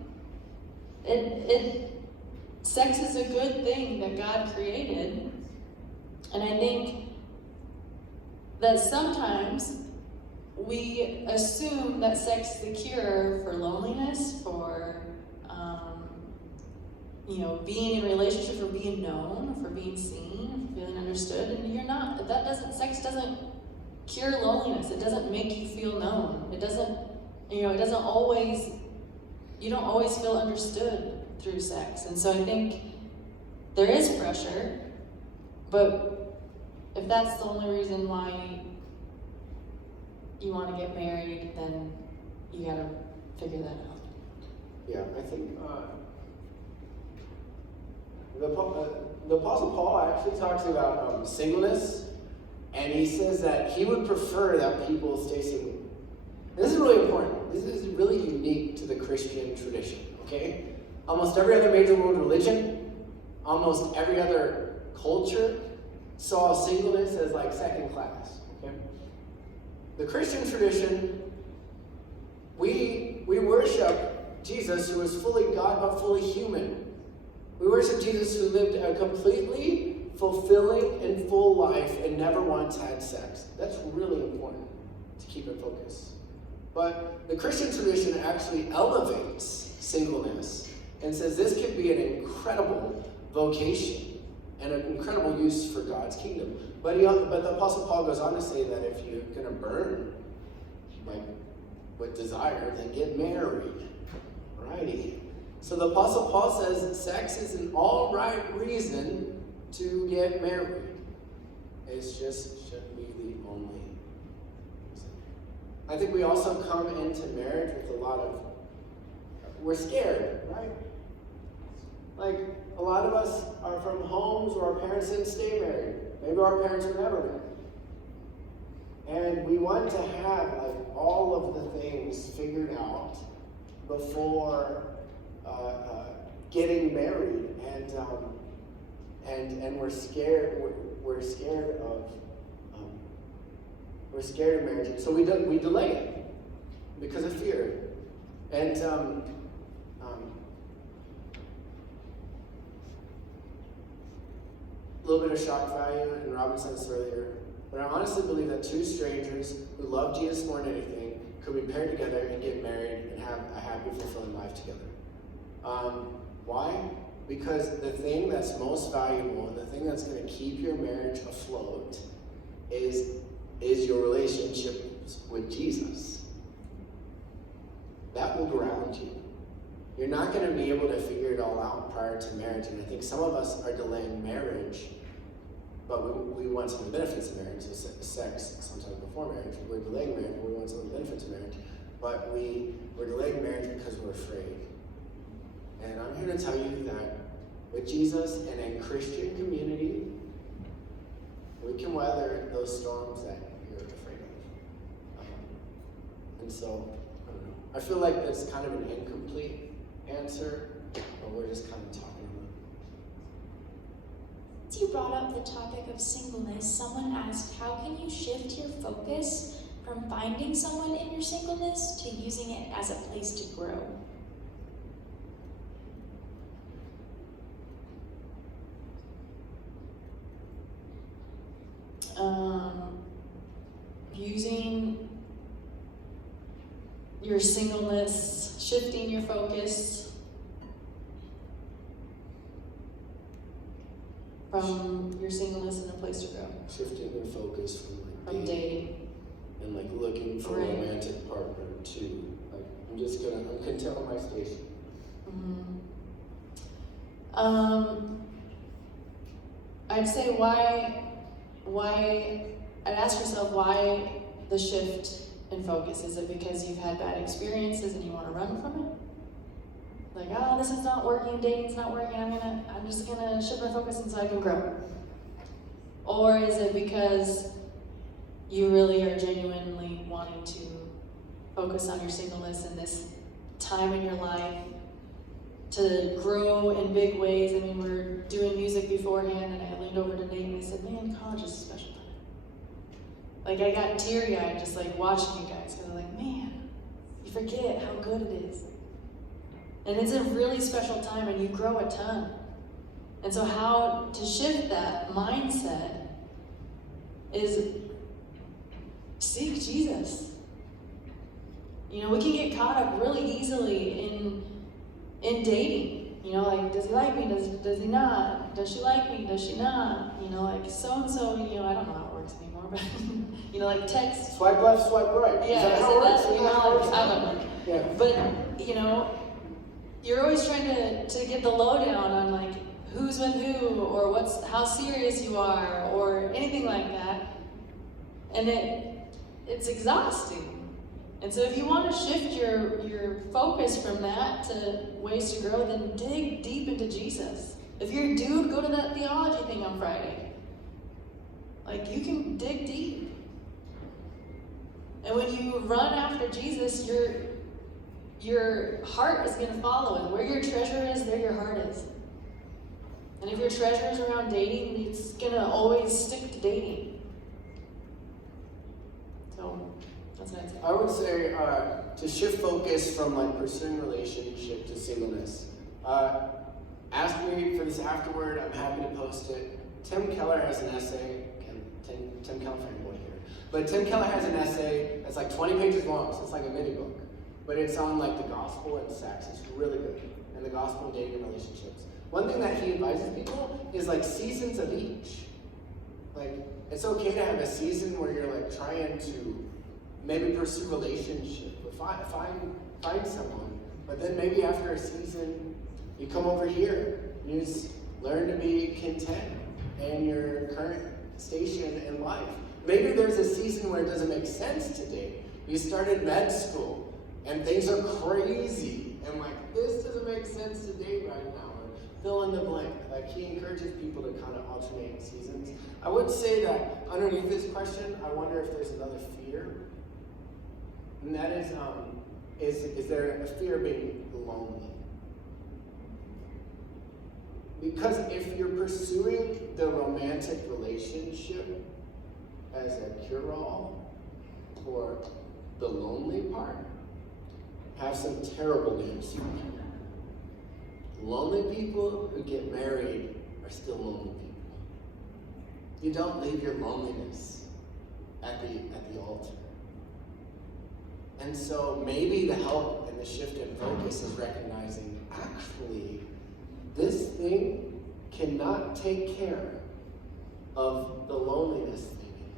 Sex is a good thing that God created. And I think that sometimes we assume that sex is the cure for loneliness, for being in a relationship, for being known, for being seen, for feeling understood, and you're not. Sex doesn't cure loneliness. It doesn't make you feel known. It doesn't, you don't always feel understood through sex. And so I think there is pressure, but if that's the only reason why you want to get married, then you gotta figure that out. Yeah, I think the Apostle Paul actually talks about singleness, and he says that he would prefer that people stay single. This is really important. This is really unique to the Christian tradition, okay? Almost every other major world religion, almost every other culture, saw singleness as like second class. Okay? The Christian tradition, we worship Jesus who is fully God but fully human. We worship Jesus who lived a completely fulfilling and full life and never once had sex. That's really important to keep in focus. But the Christian tradition actually elevates singleness and says this could be an incredible vocation and an incredible use for God's kingdom. But the Apostle Paul goes on to say that if you're going to burn with desire, then get married. Alrighty. So the Apostle Paul says sex is an all right reason to get married. It's just shouldn't be the only reason. I think we also come into marriage with a lot of, we're scared, right? Like, a lot of us are from homes where our parents didn't stay married. Maybe our parents were never married. And we want to have like all of the things figured out before getting married, and we're scared. We're scared of marriage, and so we delay it because of fear. And a little bit of shock value, and Robyn said this earlier, but I honestly believe that two strangers who love Jesus more than anything could be paired together and get married and have a happy, fulfilling life together. Why? Because the thing that's most valuable and the thing that's going to keep your marriage afloat is your relationship with Jesus. That will ground you. You're not going to be able to figure it all out prior to marriage, and I think some of us are delaying marriage, but we want some of the benefits of marriage, sex sometimes before marriage. We're delaying marriage, we want some of the benefits of marriage, but we're delaying marriage because we're afraid. And I'm here to tell you that with Jesus and in Christian community, we can weather those storms that you're afraid of. And so, I don't know. I feel like that's kind of an incomplete answer, but we're just kind of talking about it. Since you brought up the topic of singleness, someone asked, how can you shift your focus from finding someone in your singleness to using it as a place to grow? Using your singleness, shifting your focus from your singleness in a place to grow. Shifting your focus from dating and like looking for a romantic partner to like I'm content with my station. I'd say I'd ask yourself why the shift in focus. Is it because you've had bad experiences and you want to run from it? Like, oh, this is not working, dating's not working, I'm just gonna shift my focus until I can grow. Or is it because you really are genuinely wanting to focus on your singleness in this time in your life to grow in big ways? I mean, we're doing music beforehand, and I leaned over to Nate and I said, man, college is a special time. Like, I got teary-eyed just like watching you guys, because I'm like, man, you forget how good it is. And it's a really special time, and you grow a ton. And so how to shift that mindset is seek Jesus. You know, we can get caught up really easily in dating. You know, like, does he like me? Does he not? Does she like me? Does she not? You know, like, so-and-so, you know, I don't know how it works anymore, but, you know, like, text. Swipe left, swipe right. Yeah, is that how it works? you know, like, I don't know. Yeah. But, you know, you're always trying to get the lowdown on, like, who's with who, or how serious you are, or anything like that. And it's exhausting. And so if you want to shift your focus from that to ways to grow, then dig deep into Jesus. If you're a dude, go to that theology thing on Friday. Like, you can dig deep. And when you run after Jesus, your heart is going to follow it. Where your treasure is, there your heart is. And if your treasure is around dating, it's gonna always stick to dating. So, that's what I'd say. I would say to shift focus from like pursuing relationship to singleness. Ask me for this afterward. I'm happy to post it. Tim Keller has an essay. Tim Keller fanboy here. But Tim Keller has an essay that's like 20 pages long, so it's like a mini book. But it's on like the gospel and sex. It's really good. And the gospel, dating, and relationships. One thing that he advises people is like seasons of each. Like, it's okay to have a season where you're like trying to maybe pursue relationship, or find someone. But then maybe after a season, you come over here and you just learn to be content in your current station in life. Maybe there's a season where it doesn't make sense to date. You started med school and things are crazy and like, this doesn't make sense to date right now, or fill in the blank. Like, he encourages people to kind of alternate seasons. I would say that underneath this question, I wonder if there's another fear. And that is there a fear of being lonely? Because if you're pursuing the romantic relationship as a cure-all for the lonely part, I have some terrible news for you. Lonely people who get married are still lonely people. You don't leave your loneliness at the altar. And so maybe the help and the shift in focus is recognizing, actually, this thing cannot take care of the loneliness thing.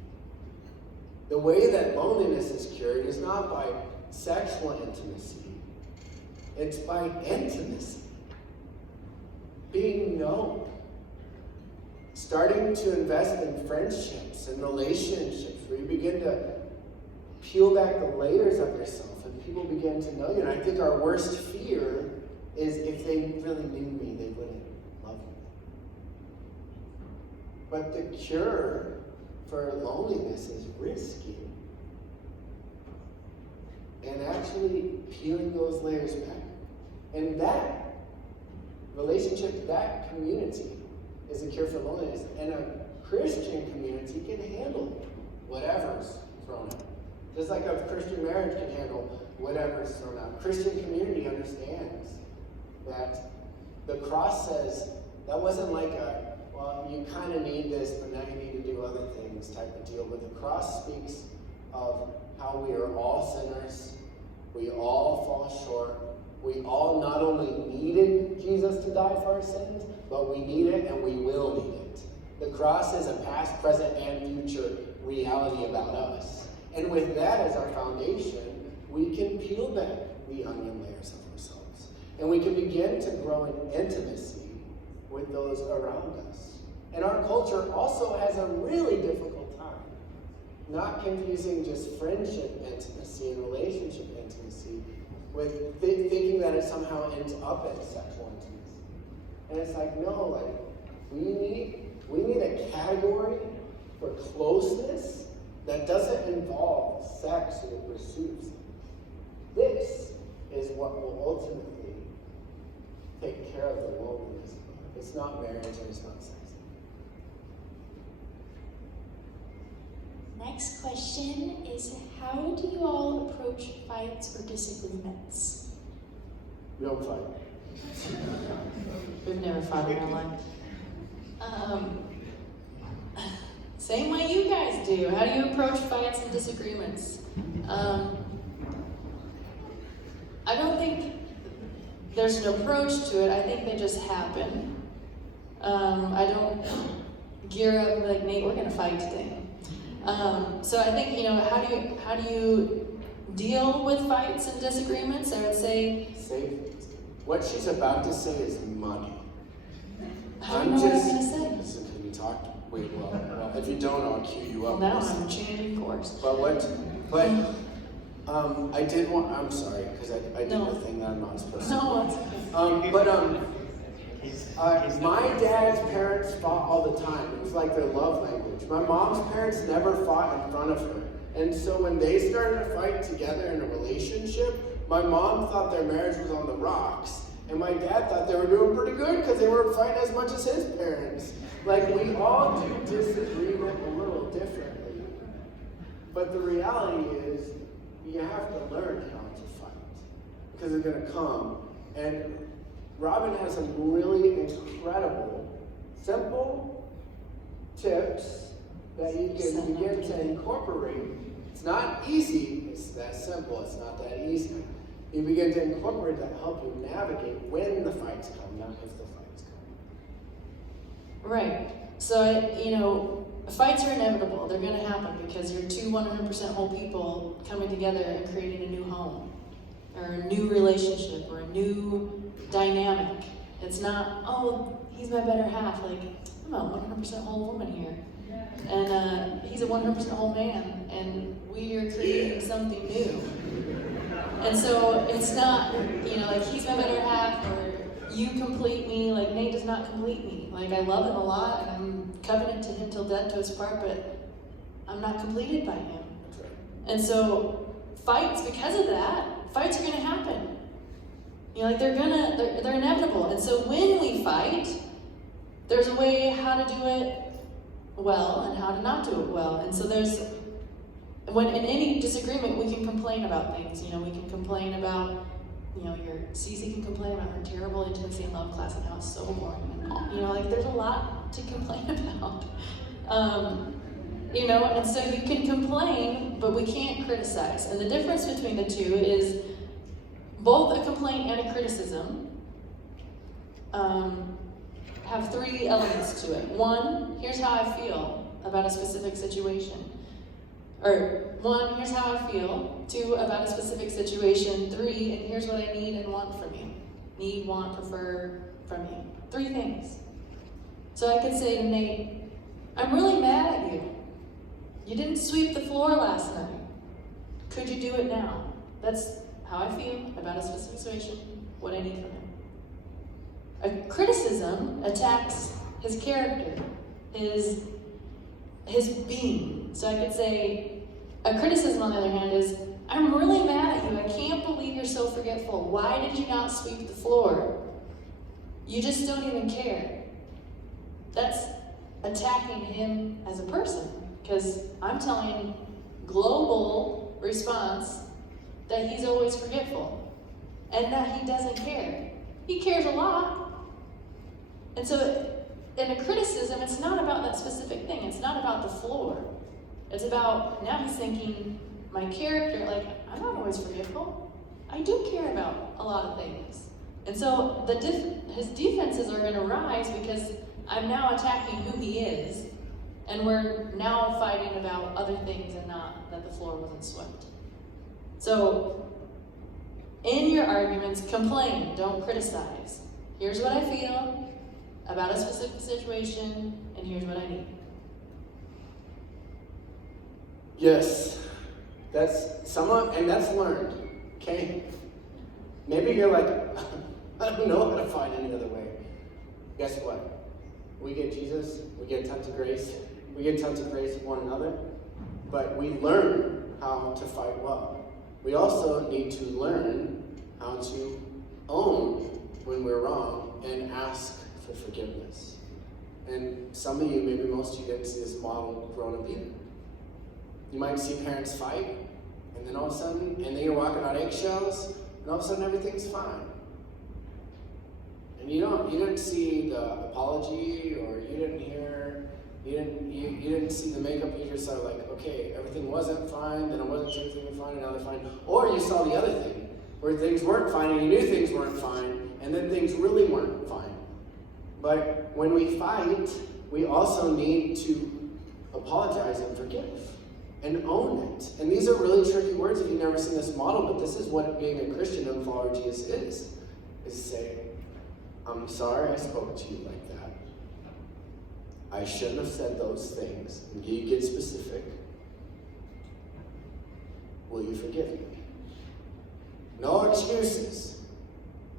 The way that loneliness is cured is not by sexual intimacy, it's by intimacy. Being known. Starting to invest in friendships and relationships where you begin to peel back the layers of yourself and people begin to know you. And I think our worst fear is if they really knew me, they wouldn't love me. But the cure for loneliness is risking and actually peeling those layers back. And that relationship, that community is a cure for loneliness. And a Christian community can handle whatever's thrown out. Just like a Christian marriage can handle whatever's thrown out. Christian community understands that the cross says that wasn't like a, well, you kind of need this, but now you need to do other things type of deal. But the cross speaks of how we are all sinners. We all fall short. We all not only needed Jesus to die for our sins, but we need it and we will need it. The cross is a past, present, and future reality about us. And with that as our foundation, we can peel back the onion layers of ourselves. And we can begin to grow in intimacy with those around us. And our culture also has a really difficult time not confusing just friendship intimacy and relationship intimacy with thinking that it somehow ends up in sexual intimacy. And it's like, no, like, we need a category for closeness that doesn't involve sex or pursuits. This is what will ultimately take care of the loneliness. It's not marriage and it's not sex. Next question is, how do you all approach fights or disagreements? We don't fight. We've never fought in our life. Same way you guys do. How do you approach fights and disagreements? I don't think there's an approach to it. I think they just happen. I don't gear up and be like, Nate, we're gonna fight today. So I think, how do you deal with fights and disagreements? I would say. What she's about to say is money. How do you know what I'm gonna say? Listen, can you talk? Wait, well, if you don't, I'll cue you up. Now I'm changing course. I did want, I'm sorry, because I did the thing that I'm not supposed to do. No, it's okay. My dad's parents fought all the time. It was like their love language. My mom's parents never fought in front of her. And so when they started to fight together in a relationship, my mom thought their marriage was on the rocks. And my dad thought they were doing pretty good because they weren't fighting as much as his parents. Like, we all do disagreement a little differently. But the reality is, you have to learn how to fight. Because they're going to come. And Robyn has some really incredible, simple tips that you can begin to incorporate. It's not easy, it's that simple, it's not that easy. You begin to incorporate that, help you navigate when the fights come, not if the fights come. Right. So, fights are inevitable. They're going to happen because you're two 100% whole people coming together and creating a new home, or a new relationship, or a new dynamic. It's not, oh, he's my better half. Like, I'm a 100% whole woman here. And he's a 100% whole man. And we are creating something new. And so it's not, like he's my better half, or you complete me. Like, Nate does not complete me. Like, I love him a lot, and I'm covenant to him till death do us part, but I'm not completed by him. And so fights, because of that, fights are going to happen. They're inevitable. And so when we fight, there's a way how to do it well and how to not do it well. And so when in any disagreement, we can complain about things. We can complain about, Cece can complain about her terrible intimacy and love class and how it's so boring. And, there's a lot to complain about. And so you can complain, but we can't criticize. And the difference between the two is both a complaint and a criticism have three elements to it. One, here's how I feel about a specific situation. Or one, here's how I feel. Two, about a specific situation. Three, and here's what I need and want from you. Need, want, prefer from you. Three things. So I could say to Nate, I'm really mad at you. You didn't sweep the floor last night. Could you do it now? That's how I feel about a specific situation, what I need from him. A criticism attacks his character, his being. So I could say, a criticism on the other hand is, I'm really mad at you. I can't believe you're so forgetful. Why did you not sweep the floor? You just don't even care. That's attacking him as a person, because I'm telling global response that he's always forgetful and that he doesn't care. He cares a lot. And so in a criticism, it's not about that specific thing. It's not about the floor. It's about, now he's thinking, my character, like, I'm not always forgetful. I do care about a lot of things. And so his defenses are going to rise because I'm now attacking who he is, and we're now fighting about other things and not that the floor wasn't swept. So, in your arguments, complain, don't criticize. Here's what I feel about a specific situation, and here's what I need. Yes, that's somewhat, and that's learned, okay? Maybe you're like, I don't know how to fight any other way. Guess what? We get Jesus, we get tons of grace, we get tons of grace of one another, but we learn how to fight well. We also need to learn how to own when we're wrong and ask for forgiveness. And some of you, maybe most of you, didn't see this model growing up either. You might see parents fight, and then all of a sudden, and then you're walking on eggshells, and all of a sudden everything's fine. And you didn't see the apology, or you didn't see the makeup. You just saw like, okay, everything wasn't fine, then it wasn't everything fine, and now they're fine. Or you saw the other thing, where things weren't fine, and you knew things weren't fine, and then things really weren't fine. But when we fight, we also need to apologize and forgive and own it. And these are really tricky words if you've never seen this model, but this is what being a Christian and follower of Jesus is to say, I'm sorry I spoke to you like that. I shouldn't have said those things. And you get specific. Will you forgive me? No excuses.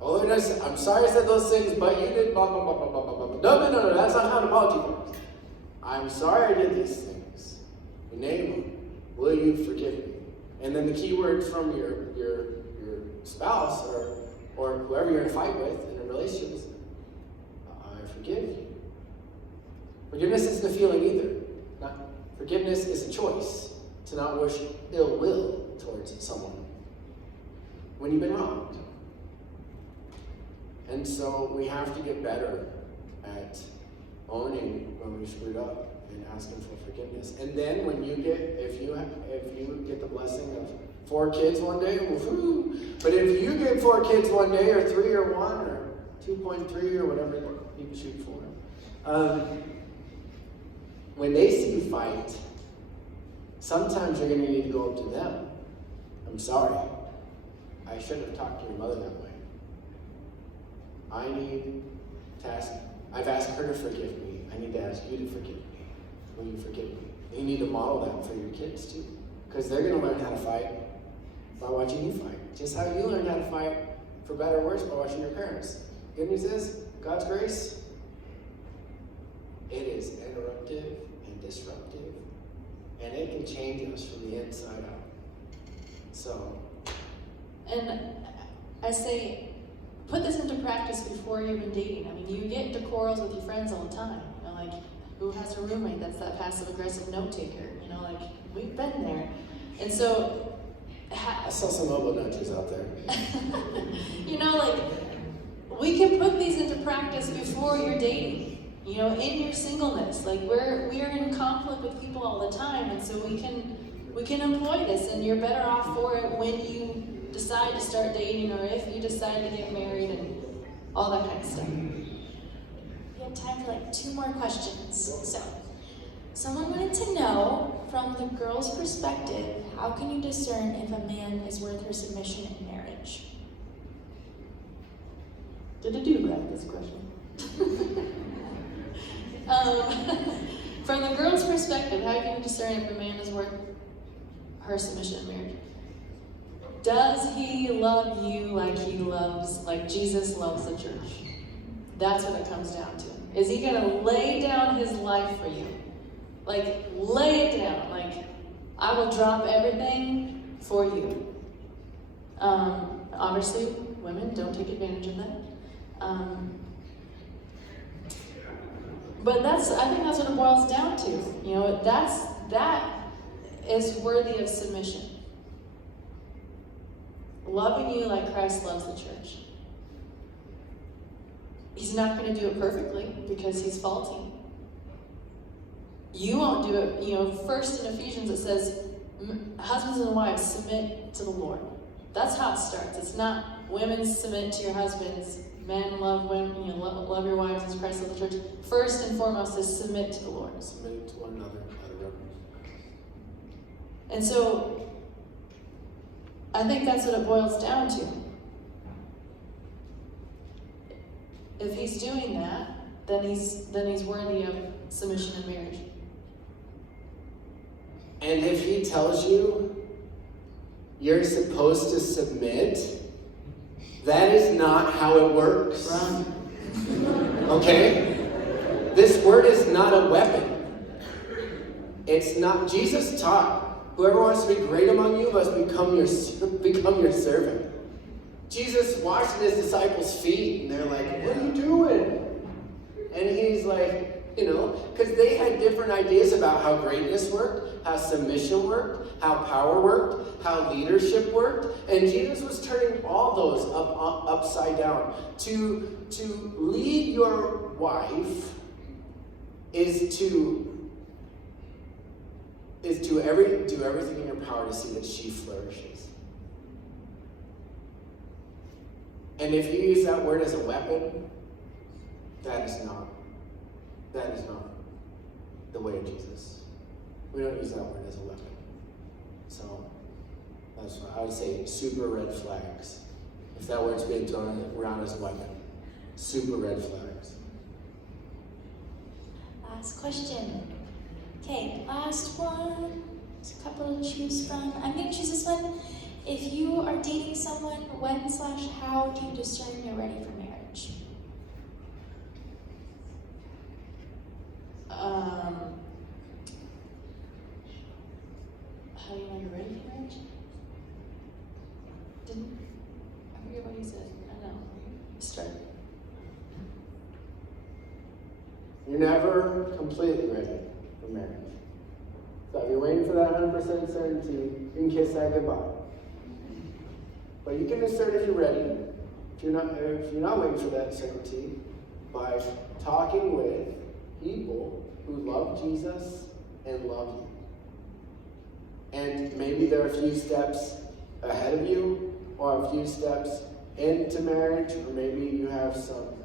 Oh, I'm sorry I said those things, but you did blah, blah, blah, blah, blah, blah, blah. No, that's not how an apology works. I'm sorry I did these things. You name them. Will you forgive me? And then the key words from your spouse are, or whoever you're in a fight with in a relationship is, I forgive you. Forgiveness isn't a feeling either. Forgiveness is a choice to not wish ill will towards someone when you've been wronged. And so we have to get better at owning when we screwed up and asking for forgiveness. And then when you get, if you get the blessing of 4 kids one day, woohoo! But if you get 4 kids one day, or 3 or 1 or 2.3 or whatever people shoot for, when they see you fight, sometimes you're going to need to go up to them. I'm sorry. I shouldn't have talked to your mother that way. I need to ask, I've asked her to forgive me. I need to ask you to forgive me. Will you forgive me? You need to model that for your kids too. Because they're going to learn how to fight by watching you fight. Just how you learn how to fight, for better or worse, by watching your parents. Good news is, God's grace, it is interruptive and disruptive. And it can change us from the inside out. So. And I say, put this into practice before you're even dating. I mean, you get into quarrels with your friends all the time. You know, like, who has a roommate that's that passive-aggressive note-taker? You know, like, we've been there. And so... I saw some elbow nudges out there. You know, like, we can put these into practice before you're dating. You know, in your singleness. Like, we're in conflict with people all the time, and so we can employ this, and you're better off for it when you decide to start dating, or if you decide to get married, and all that kind of stuff. We have time for like 2 more questions. So, someone wanted to know, from the girl's perspective, how can you discern if a man is worth her submission in marriage? Did I do grab this question? From the girl's perspective, how can you discern if a man is worth her submission in marriage? Does he love you like Jesus loves the church? That's what it comes down to. Is he gonna lay down his life for you? Like, lay it down. Like, I will drop everything for you. Obviously, women, don't take advantage of that. But I think that's what it boils down to. You know, that is worthy of submission. Loving you like Christ loves the church. He's not going to do it perfectly because he's faulty. You won't do it. You know, first in Ephesians it says, husbands and wives, submit to the Lord. That's how it starts. It's not women submit to your husbands, men love women, you know, love your wives as Christ loved the church. First and foremost is submit to the Lord. Submit to one another out of reverence. And so, I think that's what it boils down to. If he's doing that, then he's worthy of submission in marriage. And if he tells you you're supposed to submit, that is not how it works. Okay? This word is not a weapon. It's not. Jesus taught, whoever wants to be great among you must become your servant. Jesus washing his disciples' feet, and they're like, what are you doing? And he's like, you know, because they had different ideas about how greatness worked, how submission worked, how power worked, how leadership worked. And Jesus was turning all those upside down. To lead your wife is to do everything in your power to see that she flourishes. And if you use that word as a weapon, that is not the way of Jesus. We don't use that word as a weapon. So that's what I would say, super red flags. If that word's being thrown around as a weapon, super red flags. Last question. Okay, last one. There's a couple to choose from. I'm going to choose this one. If you are dating someone, when/how do you discern you're ready for marriage? How do you know you're ready for marriage? I forget what he said. I know. You're never completely ready for marriage. So if you're waiting for that 100% certainty, you can kiss that goodbye. But you can assert if you're ready, if you're not waiting for that certainty, by talking with people who love Jesus and love you. And maybe there are a few steps ahead of you, or a few steps into marriage, or maybe you have some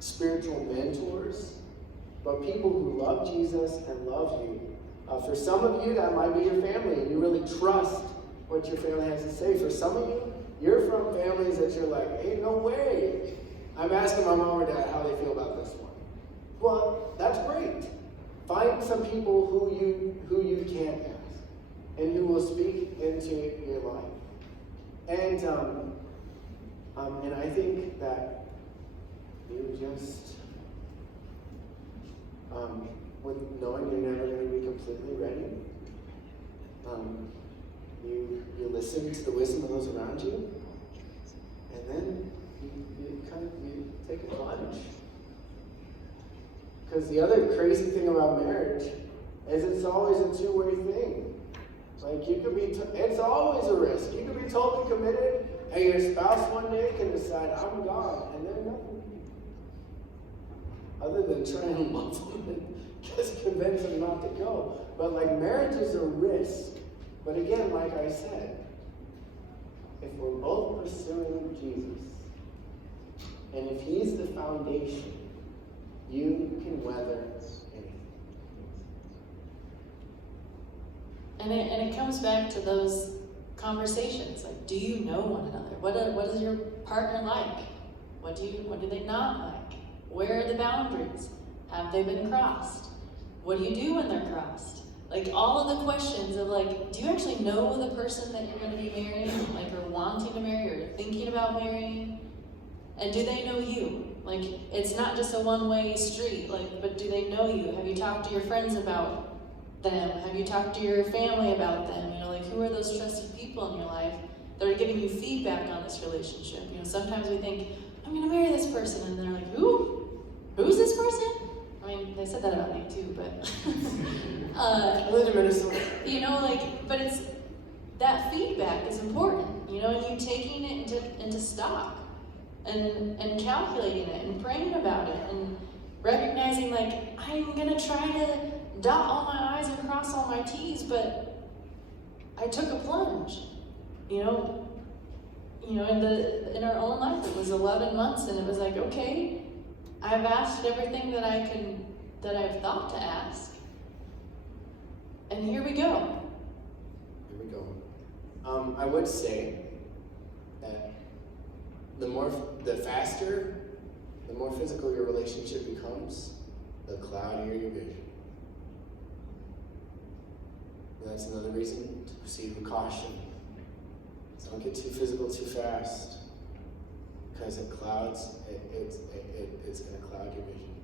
spiritual mentors, but people who love Jesus and love you. For some of you, that might be your family, and you really trust what your family has to say. For some of you, you're from families that you're like, hey, no way. I'm asking my mom or dad how they feel about this one. Well, that's great. Find some people who you can ask, and who will speak into your life. And I think that you just, with knowing you're never going to be completely ready, you listen to the wisdom of those around you, and then you take a plunge. Because the other crazy thing about marriage is it's always a two-way thing. Like you could be, it's always a risk. You could be totally committed, and your spouse one day can decide, I'm gone, and then nothing. Other than trying to love them and just convince them not to go. But like marriage is a risk. But again, like I said, if we're both pursuing Jesus, and if He's the foundation, you can weather anything. And it comes back to those conversations. Like, do you know one another? What is your partner like? What do they not like? Where are the boundaries? Have they been crossed? What do you do when they're crossed? Like all of the questions of like, do you actually know the person that you're going to be marrying, like, or wanting to marry, or thinking about marrying? And do they know you? Like, it's not just a one-way street. Like, but do they know you? Have you talked to your friends about them? Have you talked to your family about them? You know, like, who are those trusted people in your life that are giving you feedback on this relationship? You know, sometimes we think, I'm going to marry this person, and they're like, who? Who's this person? I mean, they said that about me too, but I live in Minnesota. you know, like, but it's that feedback is important, you know, and you taking it into stock and calculating it and praying about it and recognizing, like, I'm gonna try to dot all my I's and cross all my T's, but I took a plunge, you know, in our own life it was 11 months, and it was like, okay, I've asked everything that I've thought to ask. And here we go. Here we go. I would say that the faster, the more physical your relationship becomes, the cloudier your vision. And that's another reason to proceed with caution. So don't get too physical too fast, because it clouds. It's going to cloud your vision.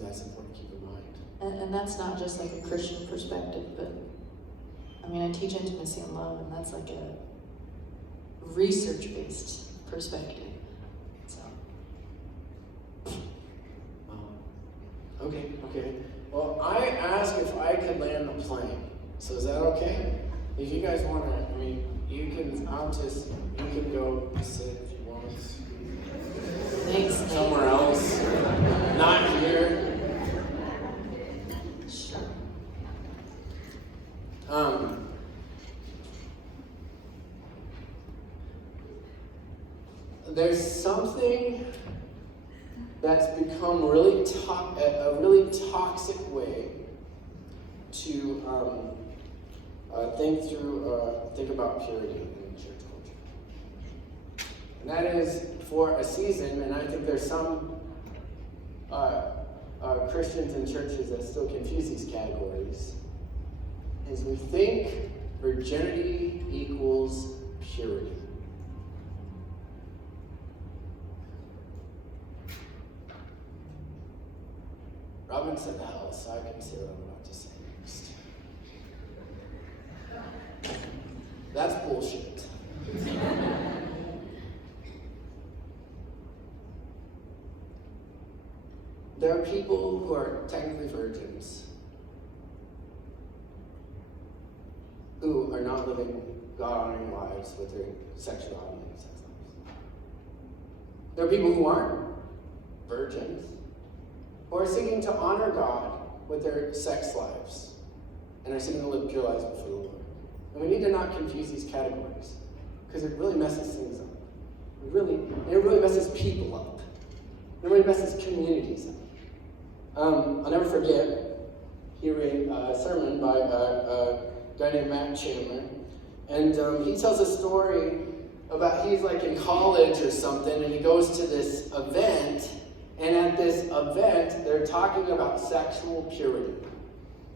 That's important to keep in mind. And that's not just like a Christian perspective, but I mean, I teach intimacy and love, and that's like a research-based perspective. So. Okay. Well, I asked if I could land the plane. So is that okay? If you guys want to, I mean, you can go sit if you want. Thanks. Somewhere else. Not here. Sure. There's something that's become a really toxic way to think about purity in church culture. And that is for a season, and I think there's some Christians and churches that still confuse these categories, is we think virginity equals purity. Robyn said hell, so I can say what I'm about to say next. That's bullshit. there are people who are technically virgins who are not living God-honoring lives with their sexuality and sex lives. There are people who aren't virgins who are seeking to honor God with their sex lives and are seeking to live pure lives before the Lord. And we need to not confuse these categories because it really messes things up. It really messes people up. It really messes communities up. I'll never forget hearing a sermon by a guy named Matt Chandler, and he tells a story about he's like in college or something, and he goes to this event, and at this event, they're talking about sexual purity.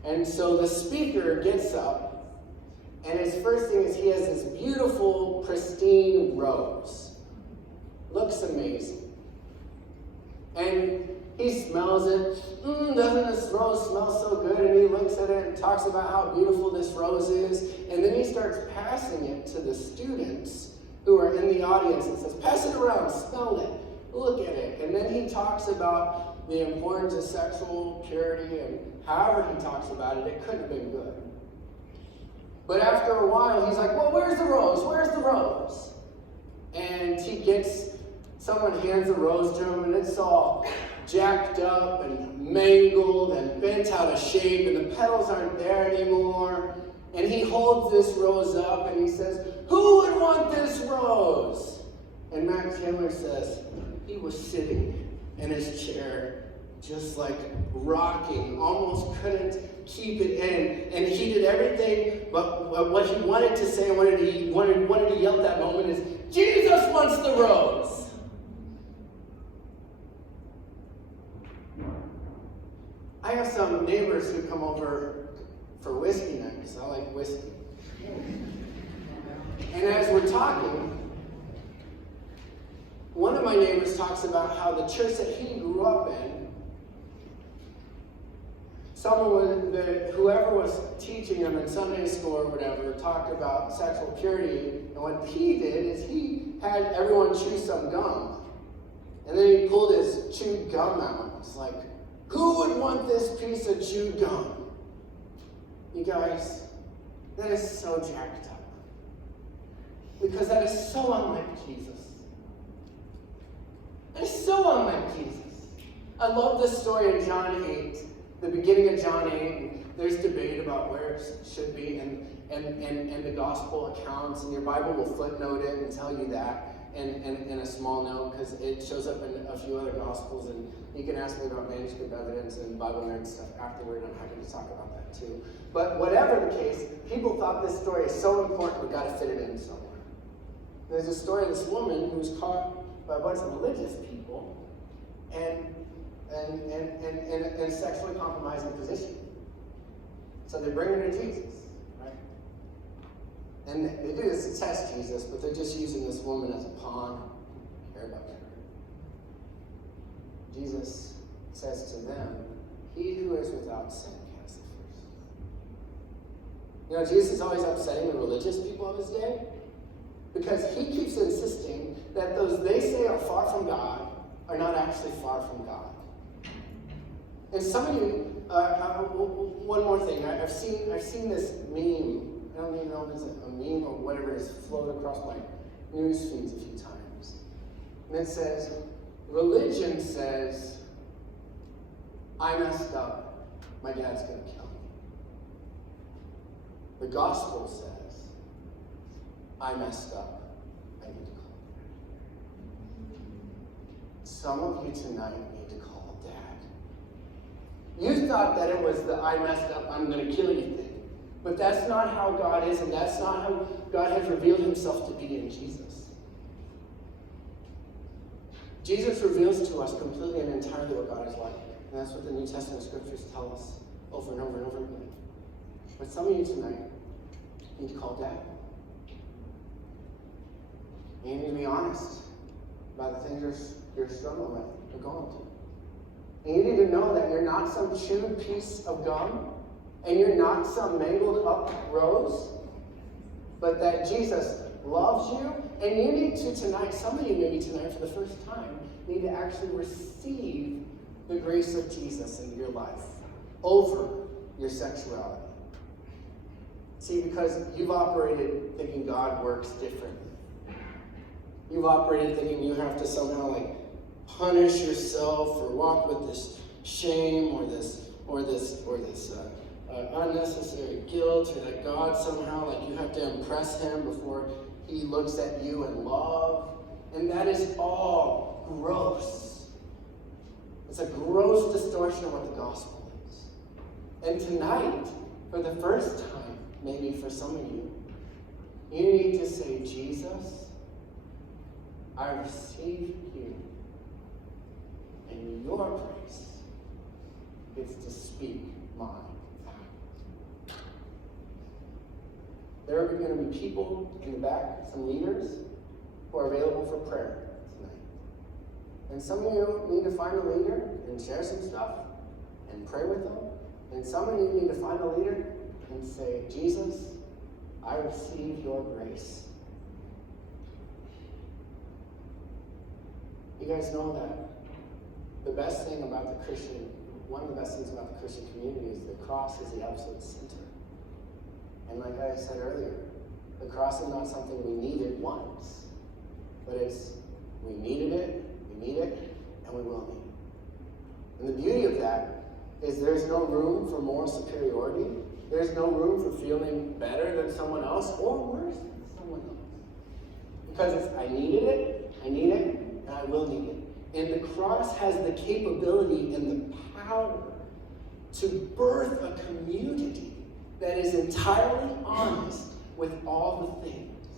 And so the speaker gets up, and his first thing is he has this beautiful, pristine rose. Looks amazing. And he smells it. Doesn't this rose smell so good? And he looks at it and talks about how beautiful this rose is. And then he starts passing it to the students who are in the audience and says, pass it around, smell it, look at it. And then he talks about the importance of sexual purity, and however he talks about it, it couldn't have been good. But after a while, he's like, well, where's the rose? Where's the rose? And someone hands the rose to him, and it's all jacked up and mangled and bent out of shape, and the petals aren't there anymore. And he holds this rose up and he says, who would want this rose? And Matt Chandler says, he was sitting in his chair, just like rocking, almost couldn't keep it in. And he did everything but what he wanted to say and wanted to yell at that moment is, Jesus wants the rose. I have some neighbors who come over for whiskey night because I like whiskey. And as we're talking, one of my neighbors talks about how the church that he grew up in, whoever was teaching him in Sunday school or whatever, talked about sexual purity, and what he did is he had everyone chew some gum. And then he pulled his chewed gum out. It's like, who would want this piece of chewed gum? You guys, that is so jacked up. Because that is so unlike Jesus. That is so unlike Jesus. I love this story in John 8, the beginning of John 8. And there's debate about where it should be and the gospel accounts, and your Bible will footnote it and tell you that. In a small note, because it shows up in a few other Gospels, and you can ask me about manuscript evidence and Bible nerd stuff afterward, and I'm happy to talk about that too. But whatever the case, people thought this story is so important, we've got to fit it in somewhere. There's a story of this woman who was caught by a bunch of religious people and in a sexually compromising position. So they bring her to Jesus. And they do this to test Jesus, but they're just using this woman as a pawn. Care about her. Jesus says to them, he who is without sin cast the first. You know, Jesus is always upsetting the religious people of his day because he keeps insisting that those they say are far from God are not actually far from God. And some of you, one more thing, I've seen this meme. I don't even know if it's a meme or whatever is floated across my news feeds a few times. And it says, religion says, I messed up, my dad's going to kill me. The gospel says, I messed up, I need to call Dad. Some of you tonight need to call Dad. You thought that it was the I messed up, I'm going to kill you thing. But that's not how God is, and that's not how God has revealed himself to be in Jesus. Jesus reveals to us completely and entirely what God is like. And that's what the New Testament scriptures tell us over and over and over again. But some of you tonight need to call Dad. You need to be honest about the things you're struggling with or going through. And you need to know that you're not some chewed piece of gum, and you're not some mangled up rose, but that Jesus loves you, and you need to tonight, some of you maybe tonight for the first time, need to actually receive the grace of Jesus in your life over your sexuality. See, because you've operated thinking God works differently. You've operated thinking you have to somehow like punish yourself or walk with this shame or this unnecessary guilt, or that God somehow like you have to impress him before he looks at you in love. And that is all gross. It's a gross distortion of what the gospel is. And tonight, for the first time, maybe for some of you, you need to say, Jesus, I receive you, and your grace is to speak my vow. There are going to be people in the back, some leaders, who are available for prayer tonight. And some of you need to find a leader and share some stuff and pray with them. And some of you need to find a leader and say, Jesus, I receive your grace. You guys know that the best thing about the Christian, one of the best things about the Christian community is the cross is the absolute center. And like I said earlier, the cross is not something we needed once, but it's we needed it, we need it, and we will need it. And the beauty of that is there's no room for moral superiority. There's no room for feeling better than someone else or worse than someone else. Because it's I needed it, and I will need it. And the cross has the capability and the power to birth a community that is entirely honest with all the things.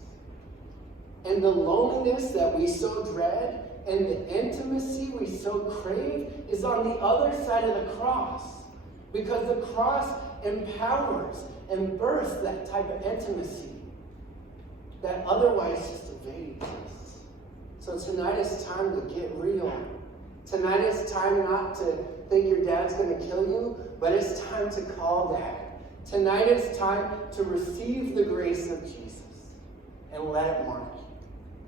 And the loneliness that we so dread and the intimacy we so crave is on the other side of the cross. Because the cross empowers and births that type of intimacy that otherwise just evades us. So tonight is time to get real. Tonight is time not to think your dad's going to kill you, but it's time to call dad. Tonight is time to receive the grace of Jesus and let it mark you.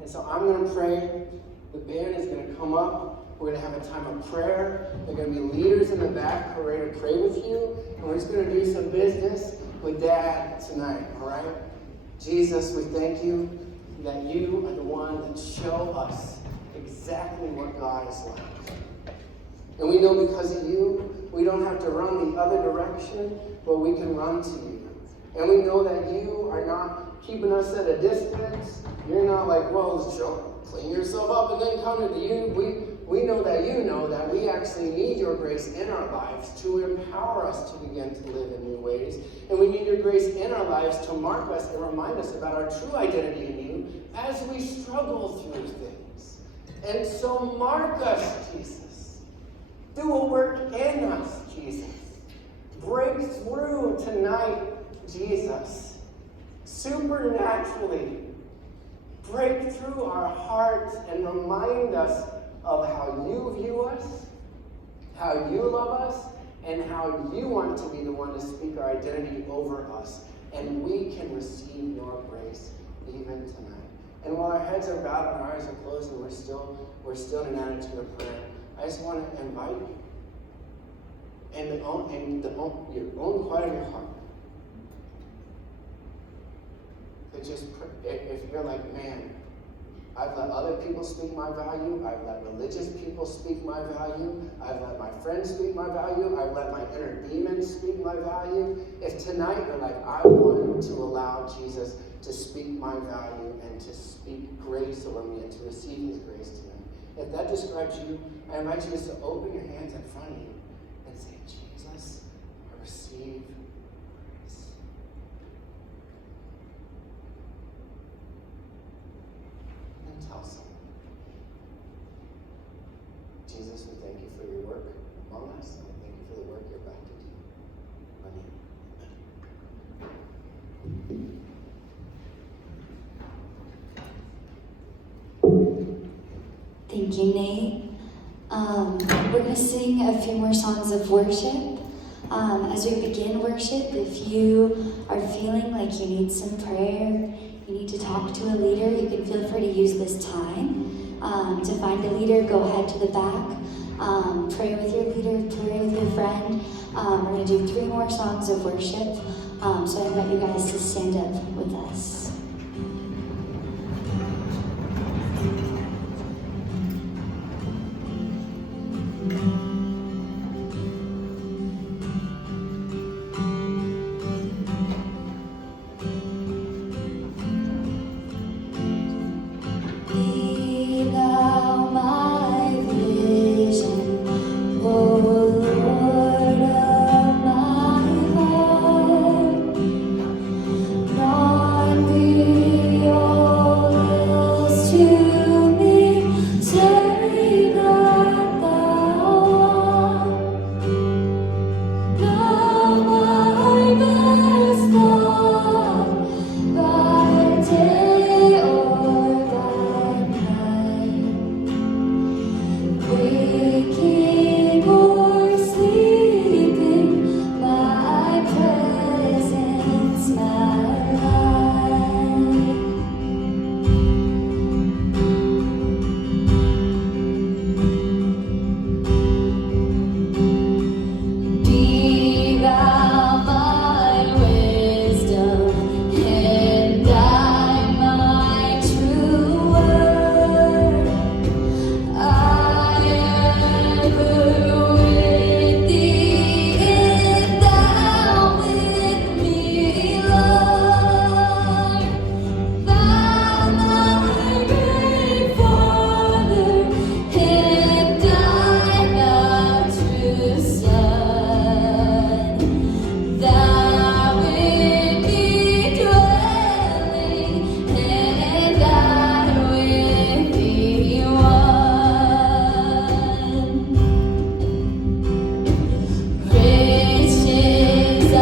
And so I'm going to pray. The band is going to come up. We're going to have a time of prayer. There are going to be leaders in the back who are ready to pray with you. And we're just going to do some business with Dad tonight, all right? Jesus, we thank you that you are the one that show us exactly what God is like. And we know because of you, we don't have to run the other direction, but we can run to you. And we know that you are not keeping us at a distance. You're not like, well, sure, clean yourself up and then come to you. We know that we actually need your grace in our lives to empower us to begin to live in new ways. And we need your grace in our lives to mark us and remind us about our true identity in you as we struggle through things. And so mark us, Jesus. Do a work in us, Jesus. Break through tonight, Jesus. Supernaturally break through our hearts and remind us of how you view us, how you love us, and how you want to be the one to speak our identity over us. And we can receive your grace even tonight. And while our heads are bowed and our eyes are closed and we're still in an attitude of prayer, I just want to invite you in your own quiet of your heart to just pray. If you're like, man, I've let other people speak my value. I've let religious people speak my value. I've let my friends speak my value. I've let my inner demons speak my value. If tonight you're like, I want to allow Jesus to speak my value and to speak grace over me and to receive his grace tonight. If that describes you, I invite you just to open your hands in front of you and say, Jesus, I receive grace. And tell someone. Jesus, we thank you for your work among us, and we thank you for the work you're about to do. Amen. Thank you, Nate. We're going to sing a few more songs of worship. As we begin worship, if you are feeling like you need some prayer, you need to talk to a leader, you can feel free to use this time. To find a leader, go ahead to the back. Pray with your leader, pray with your friend. We're going to do 3 more songs of worship. So I invite you guys to stand up with us. Be thou my vision, O Lord of my heart. None be all else to me, save that thou art. Thou my best thought, by day or by night, waking or sleeping, my presence, my life. Be thou my wisdom, and I my true word. I ever with thee, and thou with me, Lord. Thou my great Father, and I thou true Son. Thou in me dwelling, and I with thee one. Riches I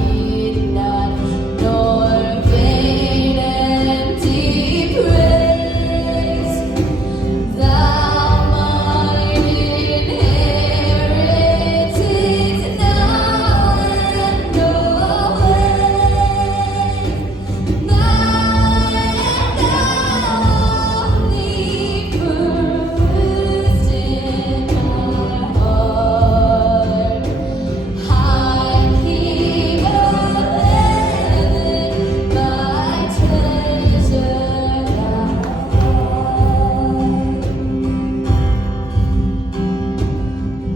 need not, nor vain empty praise. Thou mine inheritance now and always. Thou only first in my heart. High King of heaven, my treasure thou art.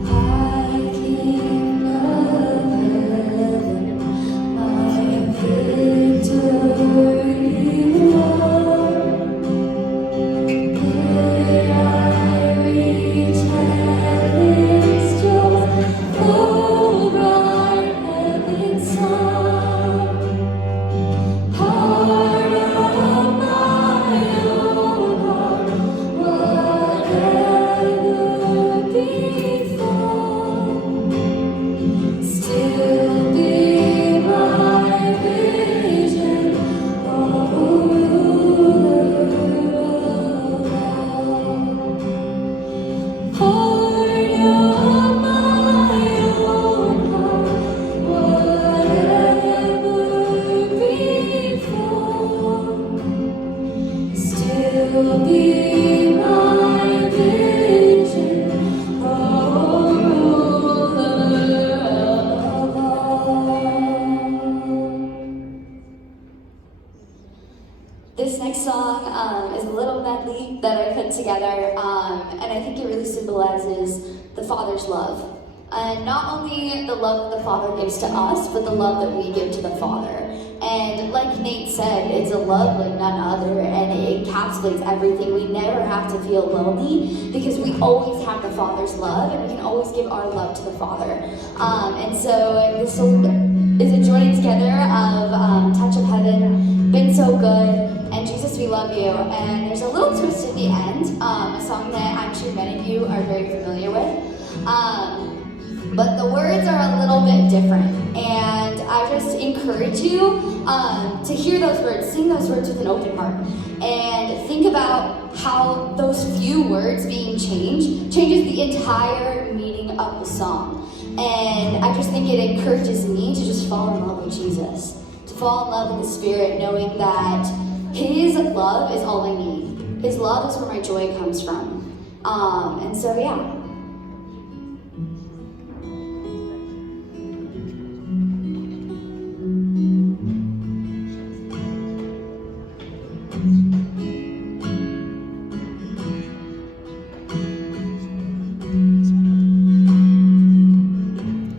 High King of heaven, my victory won. May I reach heaven's door, full bright heaven's sun. Heart of my own heart, whatever befall, still be my vision, O ruler of all. Heart of my own heart, whatever befall, still be my vision, O ruler of all. This next song is a little medley that I put together, and I think it really symbolizes the Father's love. And not only the love that the Father gives to us, but the love that we give to the Father. And like Nate said, it's a love like none other, and it encapsulates everything. We never have to feel lonely because we always have the Father's love, and we can always give our love to the Father. And so this is a joining together of Touch of Heaven, Been So Good, and Jesus We Love You. And there's a little twist at the end, a song that I'm sure many of you are very familiar with. But the words are a little bit different, and I just encourage you to hear those words, sing those words with an open heart, and think about how those few words being changed changes the entire meaning of the song. And I just think it encourages me to just fall in love with Jesus, to fall in love with the Spirit, knowing that His love is all I need. His love is where my joy comes from. And so yeah.